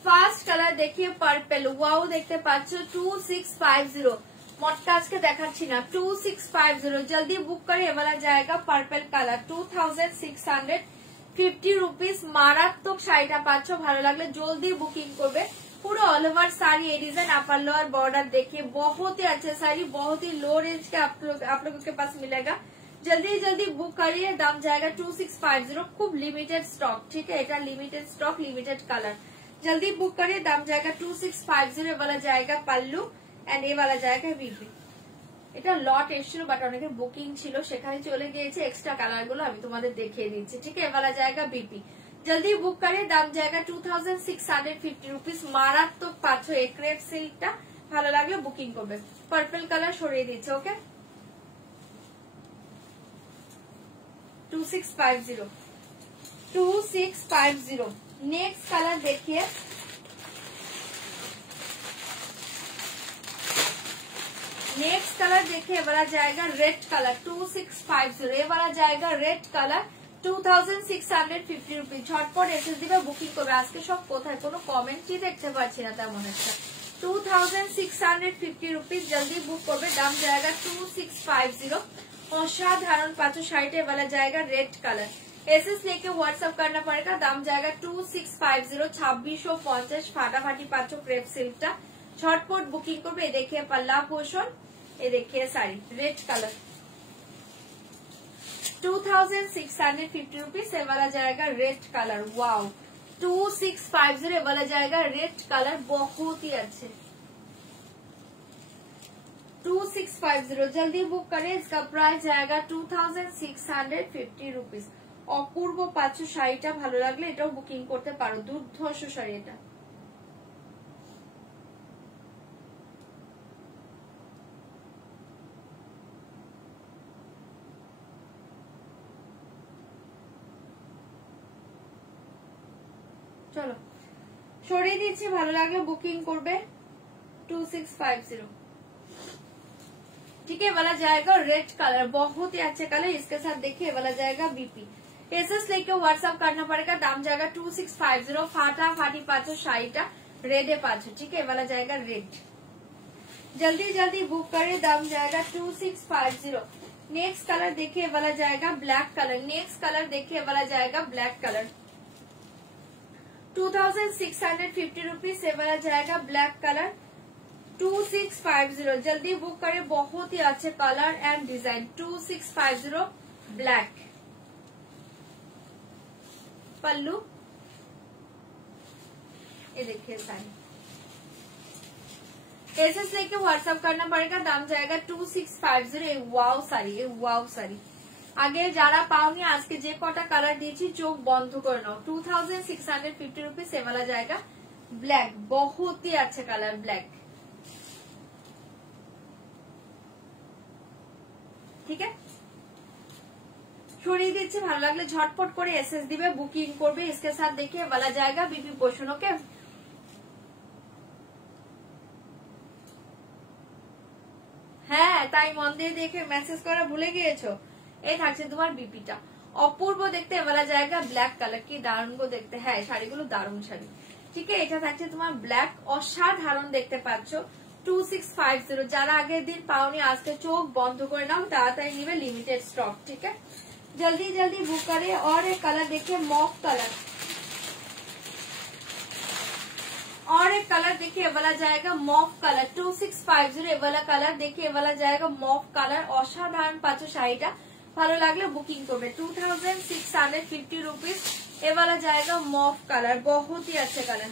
फास्ट कलर देखिए पर्पल, ওয়াও দেখতে পাচ্ছ 2650। मोटका आज के দেখাচ্ছি না, 2650 जल्दी बुक करिए। ये वाला जाएगा पर्पल कलर 2650 रुपीज। মারাত্মক শাড়িটা পাচ্ছ, ভালো লাগলে জলদি বুকিং করবে। पूरा ऑल ओवर साड़ी ये डिजाइन अपर लोअर बॉर्डर देखिए, बहुत ही अच्छा साड़ी, बहुत ही लो रेंज के आप लोगों के पास मिलेगा। जल्दी जल्दी बुक करिए, दाम जाएगा 2650। खूब लिमिटेड स्टॉक, ठीक है, এটা लिमिटेड स्टॉक, लिमिटेड कलर। जल्दी बुक करिए, दाम जाएगा 2650। वाला जाएगा पल्लू एंड ये वाला जाएगा বিপি। এটা লট এসেছিল বাট অনেকে বুকিং ছিল, সেখানে চলে গিয়েছে। এক্সট্রা কালার গুলো আমি তোমাদের দেখিয়ে দিচ্ছি, ঠিক है। वाला जाएगा বিপি, जल्दी बुक करें, दाम जाएगा 2650 रुपीज। মারাত্মক পাচ্ছ এই ক্রেপ সিল্কটা, ভালো লাগলে বুকিং করবে। পার্পল কালার সরিয়ে দিচ্ছে, ওকে 2650 2650। नेक्स्ट कलर देखिए, नेक्स्ट कलर देखिए वाला जाएगा रेड कलर 2650। ये वाला जाएगा रेड कलर 2650 रुपीज। झटपट এসএস দিবে, বুকিং করবে। আজকে সব কোথায় কোনো কমেন্টই দেখতে পাচ্ছি না তেমন একটা। 2650 रुपीज, जल्दी बुक করবে, দাম जाएगा 2650। असाधारण पाँचों शाइटे वाला जाएगा रेड कलर। एसएस लेके व्हाट्सएप करना पड़ेगा, दाम जाएगा 2650। 2650 फाटाफाटी पाँचों क्रेप सिल्कটা झटपट बुकिंग করবে। ये देखिए पल्ला पोर्शन, ये देखिए साड़ी रेड कलर 2650 रुपीज। ये वाला जाएगा रेड कलर, वाओ 2650। ये वाला जाएगा रेड कलर, बहुत ही अच्छे 2650। जल्दी बुक करें, इसका प्राइस जाएगा 2650 रुपीज। অপূর্ব পাচ্ছ শাড়িটা, ভালো লাগলে এটাও বুকিং করতে পারো। দুর্ধর্ষ শাড়ি এটা। চলো সরিয়ে দিচ্ছি, ভালো লাগলে বুকিং করবে 2650, ठीक है। वाला जाएगा रेड कलर, बहुत ही अच्छे कलर। इसके साथ देखिए वाला जाएगा बीपी। एसएस लेके व्हाट्सएप करना पड़ेगा, दाम जाएगा 2650। फाटाफाटी पाँचों शाड़ीटा रेडे पाँचों, ठीक है। वाला जाएगा रेड, जल्दी जल्दी बुक करे, दाम जाएगा 2650। नेक्स्ट कलर देखिए वाला जाएगा ब्लैक कलर। नेक्स्ट कलर देखिए वाला जाएगा ब्लैक कलर 2650 रुपीज। से वाला जाएगा ब्लैक कलर 2650। जल्दी बुक करें, बहुत ही अच्छे कलर एंड डिजाइन 2650 ब्लैक। पल्लू ये देखिए साड़ी। एसएस लेके व्हाट्सएप करना पड़ेगा, दाम जाएगा 2650। ওয়াও শাড়ি, এই ওয়াও শাড়ি। আগে যারা পাওনি আজকে যে কটা কালার দিয়েছি চোখ বন্ধ করে নাও। 2650 रुपीज। ये वाला जाएगा ब्लैक, बहुत ही अच्छा कलर ब्लैक, ठीक है। সরিয়ে দিচ্ছি, ভালো লাগলে ঝটপট করে এসএস দিবে, বুকিং করবে। इसके साथ देखिए वाला जाएगा बीपी पोर्शन, ओके। হ্যাঁ তাই মন দিয়ে দেখে মেসেজ করা ভুলে গিয়েছো। এই থাকছে তোমার বিপিটা, অপূর্ব দেখতে। वाला जाएगा ব্ল্যাক কালার, কি দারুণ গো দেখতে। হ্যাঁ শাড়িগুলো দারুণ শাড়ি, ঠিক है। এটা থাকছে তোমার ব্ল্যাক, অসাধারণ দেখতে পাচ্ছ 2650। যারা আগের দিন পাওনি আজকে চোখ বন্ধ করে নাও, তাড়াতাড়ি নিবে, लिमिटेड स्टॉक, ठीक है। जल्दी जल्दी बुक करे। और एक कलर देखिए मॉफ कलर, और एक कलर देखिए वाला जाएगा मॉफ कलर 2650। वाला कलर देखिए वाला जाएगा मॉफ कलर, असाधारण पाচ্ছ শাড়িটা, ভালো লাগলে বুকিং করবে 2650 रुपीज। ये वाला जाएगा मॉफ कलर, बहुत ही अच्छे कलर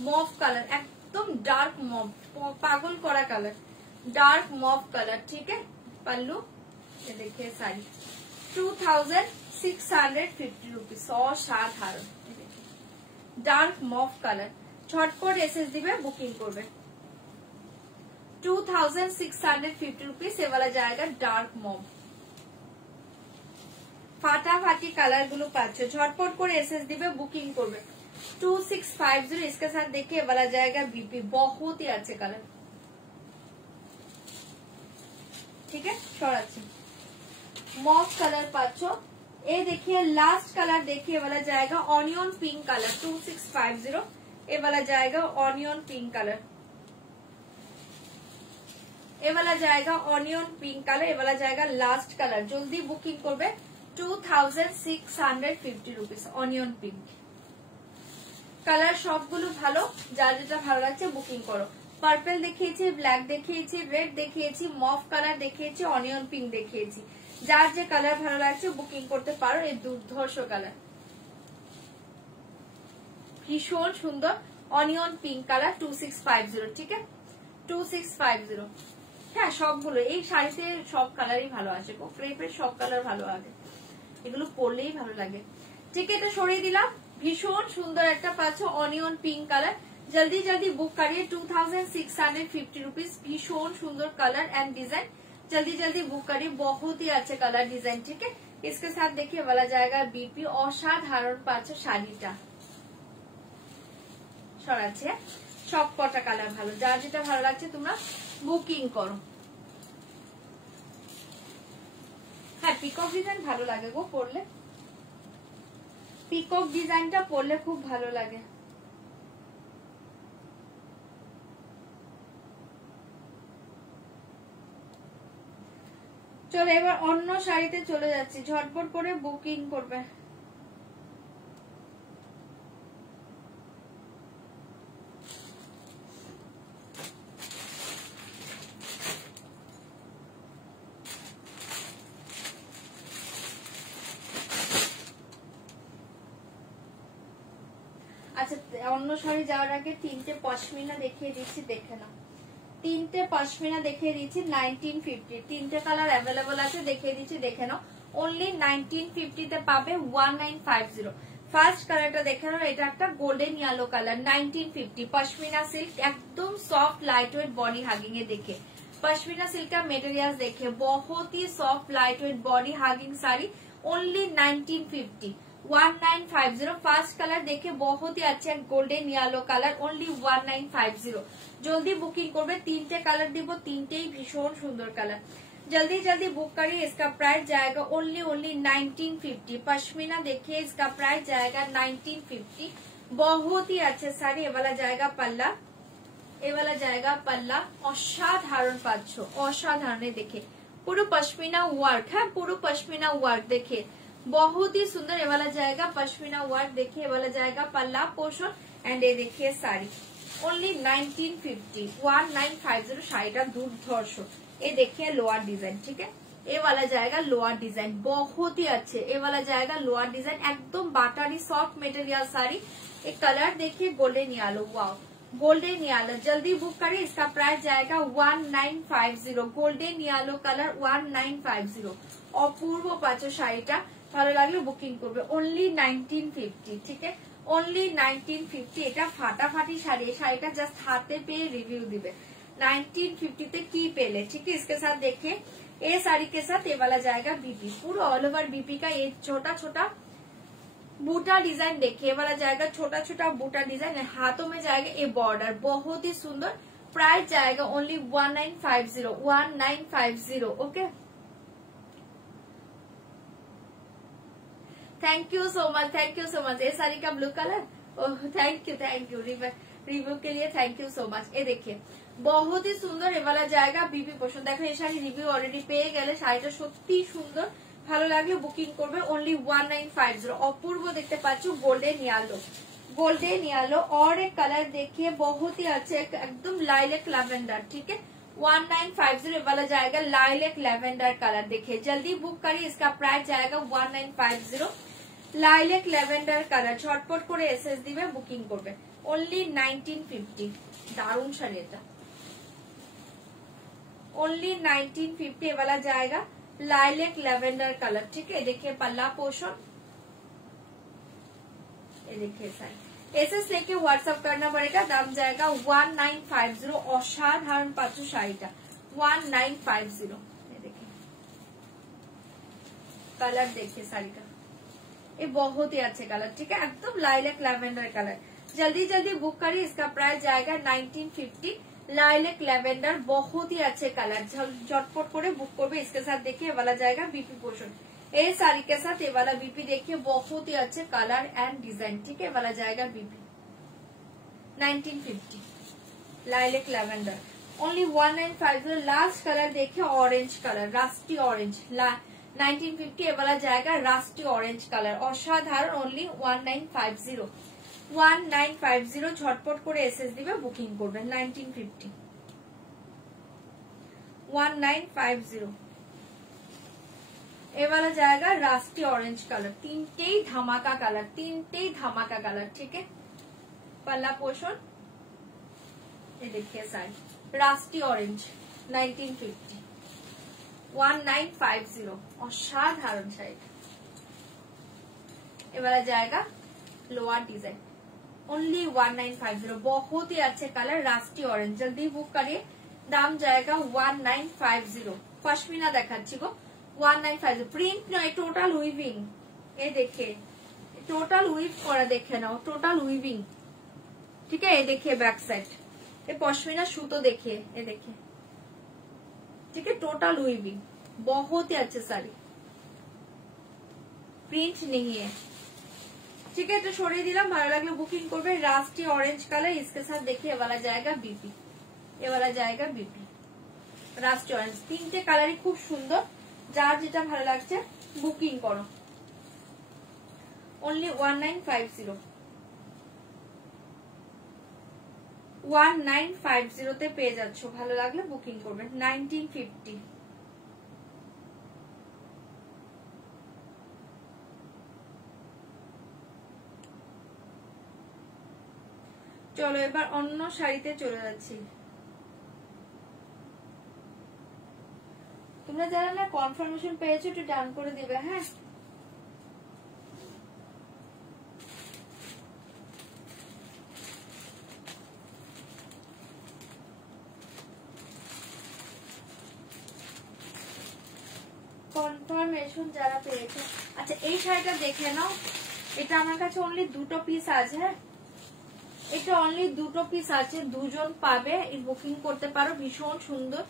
मॉफ कलर, एकदम डार्क मॉफ, पागल करा कलर, डार्क मॉफ कलर, ठीक है। पल्लू ये देखिए साड़ी 2650 रुपीज। असाधारण डार्क मॉफ कलर, झटपट एसएस दिबे, बुकिंग करबे 2650 रुपीज। ये वाला जाएगा डार्क मॉफ। ফাটাফাটি কালার গুলো পাচ্ছ, ঝটপট করে এসএস দিবে, বুকিং করবে। 2650। इसके साथ देखिए ये वाला जाएगा बीपी, बहुत ही अच्छे कलर, ठीक है। সরাচ্ছি মফ কালার পাচ্ছ। ये देखिए लास्ट कलर देखिए वाला जाएगा ऑनियन पिंक कलर 2650। ये वाला जाएगा ऑनियन पिंक कलर, ये वाला जाएगा ऑनियन पिंक कलर, ये वाला जाएगा लास्ट कलर। जल्दी बुकिंग করবে 2650 রুপিস অনিয়ন পিঙ্ক কালার। সবগুলো ভালো, যার যেটা ভালো লাগছে বুকিং করো। পার্পল দেখিয়েছি, ব্ল্যাক দেখিয়েছি, রেড দেখিয়েছি, মফ কালার দেখিয়েছি, অনিয়ন পিঙ্ক দেখিয়েছি। যার যে কালার ভালো লাগছে বুকিং করতে পারো। এই দুর্ধর্ষ কালার ভীষণ সুন্দর, অনিয়ন পিঙ্ক কালার 2650, ঠিক আছে 2650। হ্যাঁ সবগুলো এই শাড়িতে সব কালারই ভালো আছে গো, ক্রেপের সব কালার ভালো লাগে, এগুলো পরলেই ভালো লাগে। ঠিক আছে, এটা সরিয়ে দিলাম। ভীষণ সুন্দর একটা পাচ্ছ অনিয়ন পিঙ্ক কালার। जल्दी जल्दी बुक करिए 2650 रुपीज। भीषण सुंदर कलर एंड डिजाइन, जल्दी जल्दी बुक करिए, बहुत ही अच्छे कलर डिजाइन, ठीक है। इसके साथ देखिए वाला जाएगा बीपी, असाधारण पाচ্ছ শাড়িটা। সরাচ্ছে সব কটা কালার ভালো, যার যেটা ভালো লাগছে তোমরা বুকিং করো। হ্যাঁ পিকক ডিজাইন ভালো লাগে গো পরলে, পিকক ডিজাইনটা পরলে খুব ভালো লাগে। চলো এবার অন্য শাড়িতে চলে যাচ্ছি, ঝটপট করে বুকিং করবে। আচ্ছা অন্য শাড়ি যাওয়ার আগে তিনটে পশমিনা দেখিয়ে দিচ্ছি, দেখে নাও। তিনটে পশমিনা দেখিয়ে দিচ্ছি 1950, তিনটে কালার অ্যাভেলেবল আছে, দেখিয়ে দিচ্ছি দেখে নাও। অনলি 1950 তে পাবে 1950। ফার্স্ট কালারটা দেখে নাও, এটা একটা golden yellow colour 1950। Pashmina silk, একদম soft light weight body hugging এ দেখে पश्मीना सिल्क का मेटेरियल देखिए, बहुत ही soft light weight body hugging sari, only 1950 1950। First colour देखिए बहुत ही अच्छा गोल्डन येलो कलर, ओनली 1950। जल्दी बुकिंग करबे, तीनटे कलर দিব, तीनटेই ভীষণ সুন্দর কালার। जल्दी जल्दी बुक करिए, इसका प्राइस जाएगा ओनली 1950। पश्मीना देखिए, इसका प्राइस जाएगा 1950। बहुत ही अच्छे साड़ी। ये वाला जाएगा पल्ला, ये वाला जाएगा पल्ला, असाधारण पाচ্ছ, असाधारण देखे পুরো पश्मीना वर्क है, পুরো पश्मीना वर्क देखे बहुत ही सुंदर। ये वाला जाएगा पश्मीना वर्क देखिए, ये वाला जाएगा पल्ला पोर्शन एंड ये देखिए साड़ी, ओनली 1950 1950। শাড়িটা দুর্ধর্ষ। ये देखिए लोअर डिजाइन, ठीक है। ये वाला जाएगा लोअर डिजाइन, बहुत ही अच्छे। ये वाला जाएगा लोअर डिजाइन, एकदम बाटारी सॉफ्ट मटेरियल साड़ी। एक कलर देखिए golden yellow, wow golden yellow. जल्दी बुक करिए, इसका प्राइस जाएगा 1950। Golden yellow colour 1950। অপূর্ব পাচ্ছ শাড়িটা, ভালো লাগলে বুকিং করবে, ओनली 1950, ठीक है ओनली 1950। এটা ফাটাফাটি শাড়ি, এই শাড়িটা জাস্ট হাতে পেয়ে রিভিউ দিবে। 1950 তে কি পেলে, ठीक है। इसके साथ देखिए ये साड़ी के साथ ये वाला जाएगा बीपी, पूरा ऑल ओवर बीपी का ये छोटा छोटा बूटा डिजाइन देखिए, ये वाला जाएगा छोटा छोटा बूटा डिजाइन, हाथों में जाएगा ये बॉर्डर, बहुत ही सुंदर। प्राइस जाएगा only 1950 1950, okay. Thank you so much, thank you so much. ये साड़ी का blue colour, oh thank you review के लिए, थैंक यू सो मच। ये देखिए बहुत ही सुंदर। ये वाला जाएगा बीपी पोर्शन। देखो ये শাড়ি রিভিউ অলরেডি পেয়ে গেলে, শাড়িটা সত্যি সুন্দর, ভালো লাগলে বুকিং করবে, ओनली 1950। অপূর্ব দেখতে পাচ্ছ গোল্ডেন येलो, गोल्डन येलो। और एक कलर देखिए बहुत ही अच्छे, एकदम लाइलेक लैवेंडर, ठीक है 1950। वाला जाएगा लाइलेक लैवेंडर कलर, देखिए जल्दी बुक करिए, इसका प्राइस जाएगा 1950। लाइलेक लैवेंडर कलर, झटपट করে এসএস দিবে, বুকিং করবে, ओनली 1950। দারুণ শাড়ি এটা, ओनली 1950। वाला जाएगा लाइलेक लैवेंडर कलर, ठीक है। देखिए पल्ला पोर्शन, ये देखिए साइड। एसएस लेके व्हाट्सएप करना पड़ेगा, दाम जाएगा 1950। असाधारण পাচ্ছ শাড়িটা 1950। ये देखिए कलर, देखिए साड़ी का ये बहुत ही अच्छे कलर, ठीक है, एकदम लाइलैक लैवेंडर कलर। जल्दी जल्दी बुक करिए, इसका प्राइस जाएगा 1950। लाइलैक लैवेंडर बहुत ही अच्छे कलर, झटपट करे बुक करबे। इसके साथ देखिए ये वाला जाएगा बीपी पोर्शन, ये साड़ी के साथ ये वाला बीपी देखिए, बहुत ही अच्छे कलर एंड डिजाइन, ठीक है, वाला जाएगा BP 1950 lilac lavender only 1950। Last colour देखिए ऑरेंज कलर, रास्टी ऑरेंज 1950, ये वाला जाएगा रास्टी ऑरेंज कलर, असाधारण ओनली 1950 1950। झटपट করে এসএস দিবে, বুকিং করবেন 1950 1950। ये वाला जाएगा रास्टी ऑरेंज कलर, तीनटेई धमाका कलर, तीनटेई धमाका कलर, ठीक है। पल्ला पोर्शन ये देखिए साइड रास्टी ऑरेंज 1950 1950 असाधारण साइड। ये वाला जाएगा लोअर डिजाइन ओनली 1950, बहुत ही अच्छे कलर रास्टी ऑरेंज। जल्दी बुक करिए, दाम जाएगा 1950। पश्मीना দেখাচ্ছি গো 1950। প্রিন্ট নয়, টোটাল উইভিং। এই দেখে টোটাল উইভ করা, দেখে নাও টোটাল উইভিং, ठीक है। ये देखिए बैक साइड, ये पश्मीना सूतो देखिए, ये देखिए, ठीक है, टोटल वीविंग, बहुत ही अच्छे साड़ी, प्रिंट नहीं है, ठीक है। तो छोड़िए दिलाम, भालो लागले बुकिंग करबे। रास्टी ऑरेंज कलर, इसके साथ देखिए ये वाला जाएगा बीपी, ये वाला जाएगा बीपी रास्टी ऑरेंज। तीनटे কালারই খুব সুন্দর, যার যেটা ভালো লাগছে বুকিং করো। ओनली 1950 1950 তে পেয়ে যাচ্ছ, ভালো লাগলে বুকিং করবেন 1950। চলো এবার অন্য শাড়িতে চলে যাচ্ছি। তোমরা যারা না কনফার্মেশন পেয়েছো একটু ডান করে দিবে, হ্যাঁ। কনফার্মেশন যারা পেয়েছে, আচ্ছা এই শাড়িটা দেখে নাও, এটা আমার কাছে অনলি দুটো পিস আছে, হ্যাঁ, এটা অনলি দুটো পিস আছে, দুজন পাবে, এই বুকিং করতে পারো। ভীষণ সুন্দর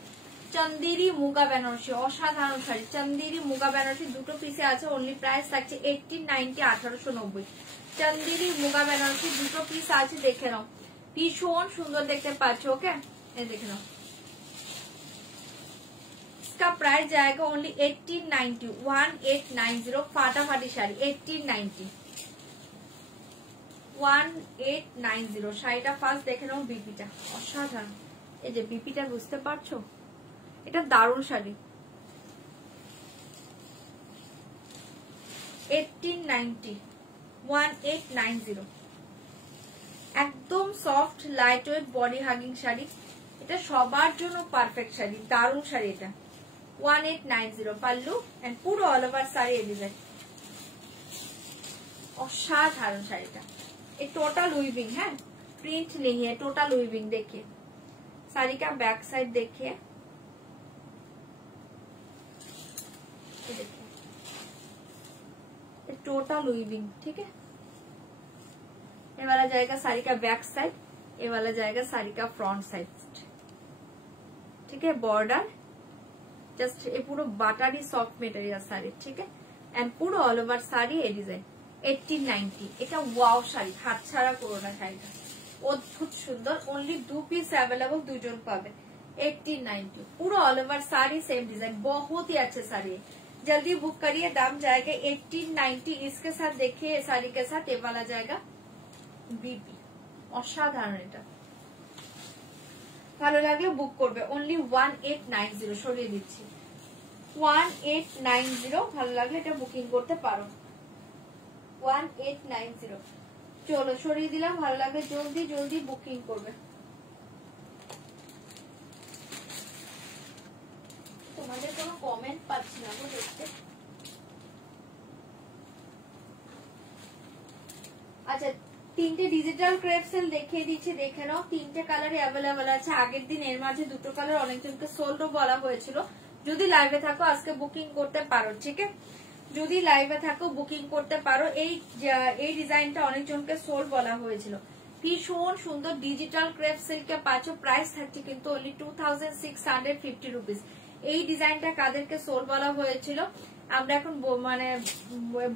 চন্দেরি মুগা বেনারসি, অসাধারণ শাড়ি, চন্দেরি মুগা বেনারসি দুটো পিসে আছে, অনলি প্রাইস থাকছে 1890 1890। চন্দেরি মুগা বেনারসি দুটো পিস আছে, দেখে নাও, ভীষণ সুন্দর দেখতে পাচ্ছ, ওকে, এই দেখে নাও। इसका प्राइस जाएगा ओनली 1890 1890। फाटाफाटी शाड़ी 1890 1890। শাড়িটা ফার্স্ট দেখে নাও, বিপিটা অসাধারণ, এই যে বিপিটা বুঝতে পারছো, এটা দারুণ শাড়ি। 1890 1890, একদম soft light weight body hugging sari, এটা সবার জন্য পারফেক্ট শাড়ি, দারুণ শাড়ি এটা। 1890 পাল্লু এন্ড পুরো অল ওভার শাড়ি এই ডিজাইন, অসাধারণ শাড়িটা। ये टोटल वीविंग है, प्रिंट नहीं है, टोटल वीविंग। देखिए साड़ी का बैक साइड देखिए, देखिए ये टोटल वीविंग, ठीक है। ये वाला जाएगा साड़ी का बैक साइड, ये वाला जाएगा साड़ी का फ्रंट साइड, ठीक है। बॉर्डर जस्ट ये पूरा बाटारी सॉफ्ट मटेरियल साड़ी, ठीक है, एंड पूरा ऑल ओवर साड़ी ये डिजाइन 1890। এটা ওয়াও শাড়ি, হাতছাড়া করো না শাড়িটা, অদ্ভুত সুন্দর। ओनली दो पीस अवेलेबल, দুজন পাবে 1890। पूरा all over sari same design, बहुत ही अच्छे साड़ी है, जल्दी बुक करिए। दाम जाएगा 1890। इसके साथ देखिए साड़ी के साथ ये वाला जाएगा बीपी, অসাধারণ এটা, ভালো লাগলে বুক করবে। ओनली 1890 সরিয়ে দিচ্ছি 1890, ভালো লাগলে এটা বুকিং করতে পারো 1890। চলো সরিয়ে দিলাম, ভালো লাগলে জলদি জলদি বুকিং করবে। তোমাদের কোনো কমেন্ট পাচ্ছি না গো দেখতে। আচ্ছা তিনটে ডিজিটাল ক্রেপ সেল দেখিয়ে দিচ্ছি, দেখে নাও, তিনটে কালারই অ্যাভেলেবেল আছে। আগের দিন এর মাঝে দুটো কালার অনেকজনকে সোল্ডও বলা হয়েছিল, যদি লাইভে থাকো আজকে বুকিং করতে পারো, ঠিক আছে। যদি লাইভে থাকো বুকিং করতে পারো। এই ডিজাইনটা অনেকজনকে সোল বলা হয়েছিল, ভীষণ সুন্দর ডিজিটাল ক্রেপ সিল্কে পাচ্ছ, প্রাইস থাকছে কিন্তু অনলি 2650 রুপিস। এই ডিজাইনটা কাদেরকে সোল বলা হয়েছিল আমরা এখন মানে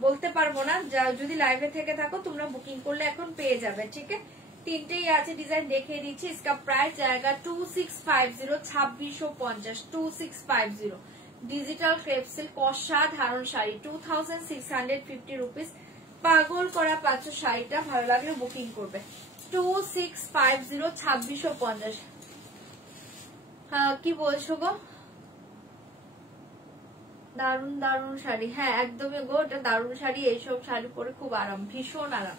বলতে পারবো না, যদি লাইভে থেকে থাকো তোমরা বুকিং করলে এখন পেয়ে যাবে। ঠিক আছে, তিনটেই আছে ডিজাইন দেখিয়ে দিচ্ছি। इसका প্রাইস জায়গা 2650, 2650, 2650 ডিজিটাল ক্রেপ সিল্ক অসাধারণ শাড়ি 2650 রুপিস। পাগল করা পাচ্ছ শাড়িটা, ভালো লাগলে বুকিং করবে। 2650, 2650। কি বলছো গো? দারুন দারুন শাড়ি, হ্যাঁ একদমই গো, এটা দারুন শাড়ি। এইসব শাড়ি পরে খুব আরাম, ভীষণ আরাম,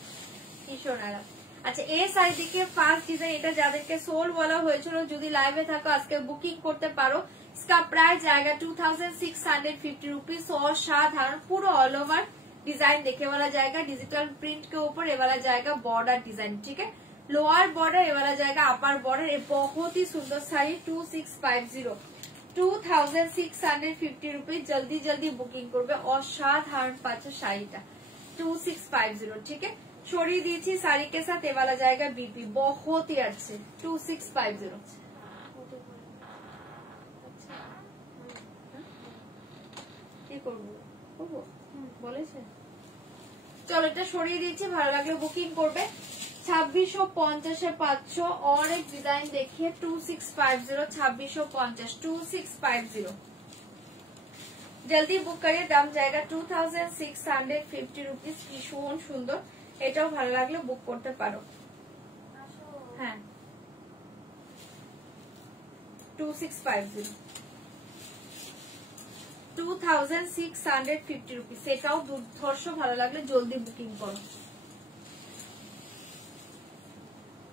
ভীষণ আরাম। আচ্ছা এই শাড়ি দিকে ফার্স্ট ডিজাইন, এটা যাদেরকে সোল বলা হয়েছিল যদি লাইভে থাকো আজকে বুকিং করতে পারো। इसका प्राइस जाएगा 2650 रुपीज। असाधारण पूरा ऑल ओवर डिजाइन देखे वाला जाएगा, डिजिटल प्रिंट के ऊपर ये वाला जाएगा बॉर्डर डिजाइन। ठीक है, लोअर बॉर्डर ये वाला जाएगा अपर बॉर्डर। ये बहुत ही सुंदर साड़ी 2650, 2650 रुपीज। जल्दी जल्दी बुकिंग करबे, असाधारण पाচ্ছে শাড়িটা 2650। ठीक है, সরিয়ে দিয়েছি শাড়ি के साथ ये वाला जाएगा बीपी, बहुत ही अच्छे 2650। কি করবো বলেছে, চলো এটা সরিয়ে দিচ্ছি, ভালো লাগলে বুকিং করবে। 2650 পাচ্ছ। অনেক ডিজাইন দেখিয়ে 2650, 2650, 2650 जल्दी बुक करिए। दाम जाएगा 2650 रुपीज। ভীষণ সুন্দর, এটাও ভালো লাগলে বুক করতে পারো। হ্যাঁ 2650, 2650 রুপিস। এটাও দুর্ধর্ষ, ভালো লাগলে জলদি বুকিং করো।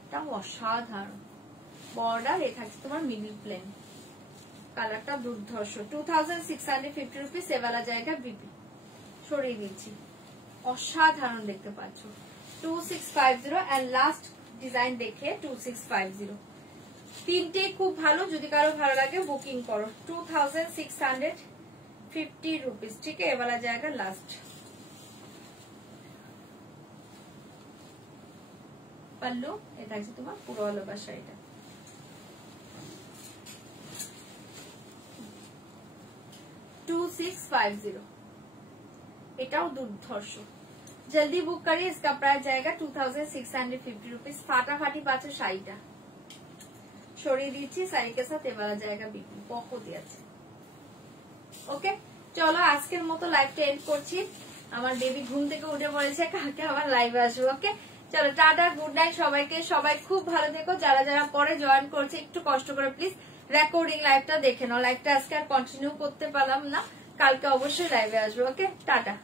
এটাও অসাধারণ বর্ডার, এ থাকছে তোমার মিডিল প্লেন, কালারটা দুর্ধর্ষ। 2650 রুপিস। এবেলা জায়গা বিপি, সরিয়ে দিচ্ছি, অসাধারণ দেখতে পাচ্ছ 2650। এন্ড লাস্ট ডিজাইন দেখে 2650। তিনটে খুব ভালো, যদি কারো ভালো লাগে বুকিং করো। 2650 रुपीज। ठीक है, ये वाला जाएगा लास्ट। पल्लू এটা আছে তোমার পুরো অল ওভার শাড়িটা। 2650, এটাও দুর্ধর্ষ। जल्दी बुक करिए। इसका प्राइस जाएगा 2650 रुपीज। फाटाफाटी पाচ্ছে শাড়িটা, সরিয়ে দিচ্ছি শাড়ি के साथ ये वाला जाएगा বিপি, बहुत ही अच्छा। ওকে চলো আজকের মতো লাইভটা এন্ড করছি। আমার বেবি ঘুম থেকে উঠে পড়েছে, কালকে আবার লাইভে আসবো। ওকে চলো টাটা, গুড নাইট সবাইকে। সবাই খুব ভালো থেকো। যারা যারা পরে জয়েন করছে একটু কষ্ট করে প্লিজ রেকর্ডিং লাইভটা দেখে নাও। লাইভটা আজকে আর কন্টিনিউ করতে পারলাম না, কালকে অবশ্যই লাইভে আসবো। ওকে টাটা।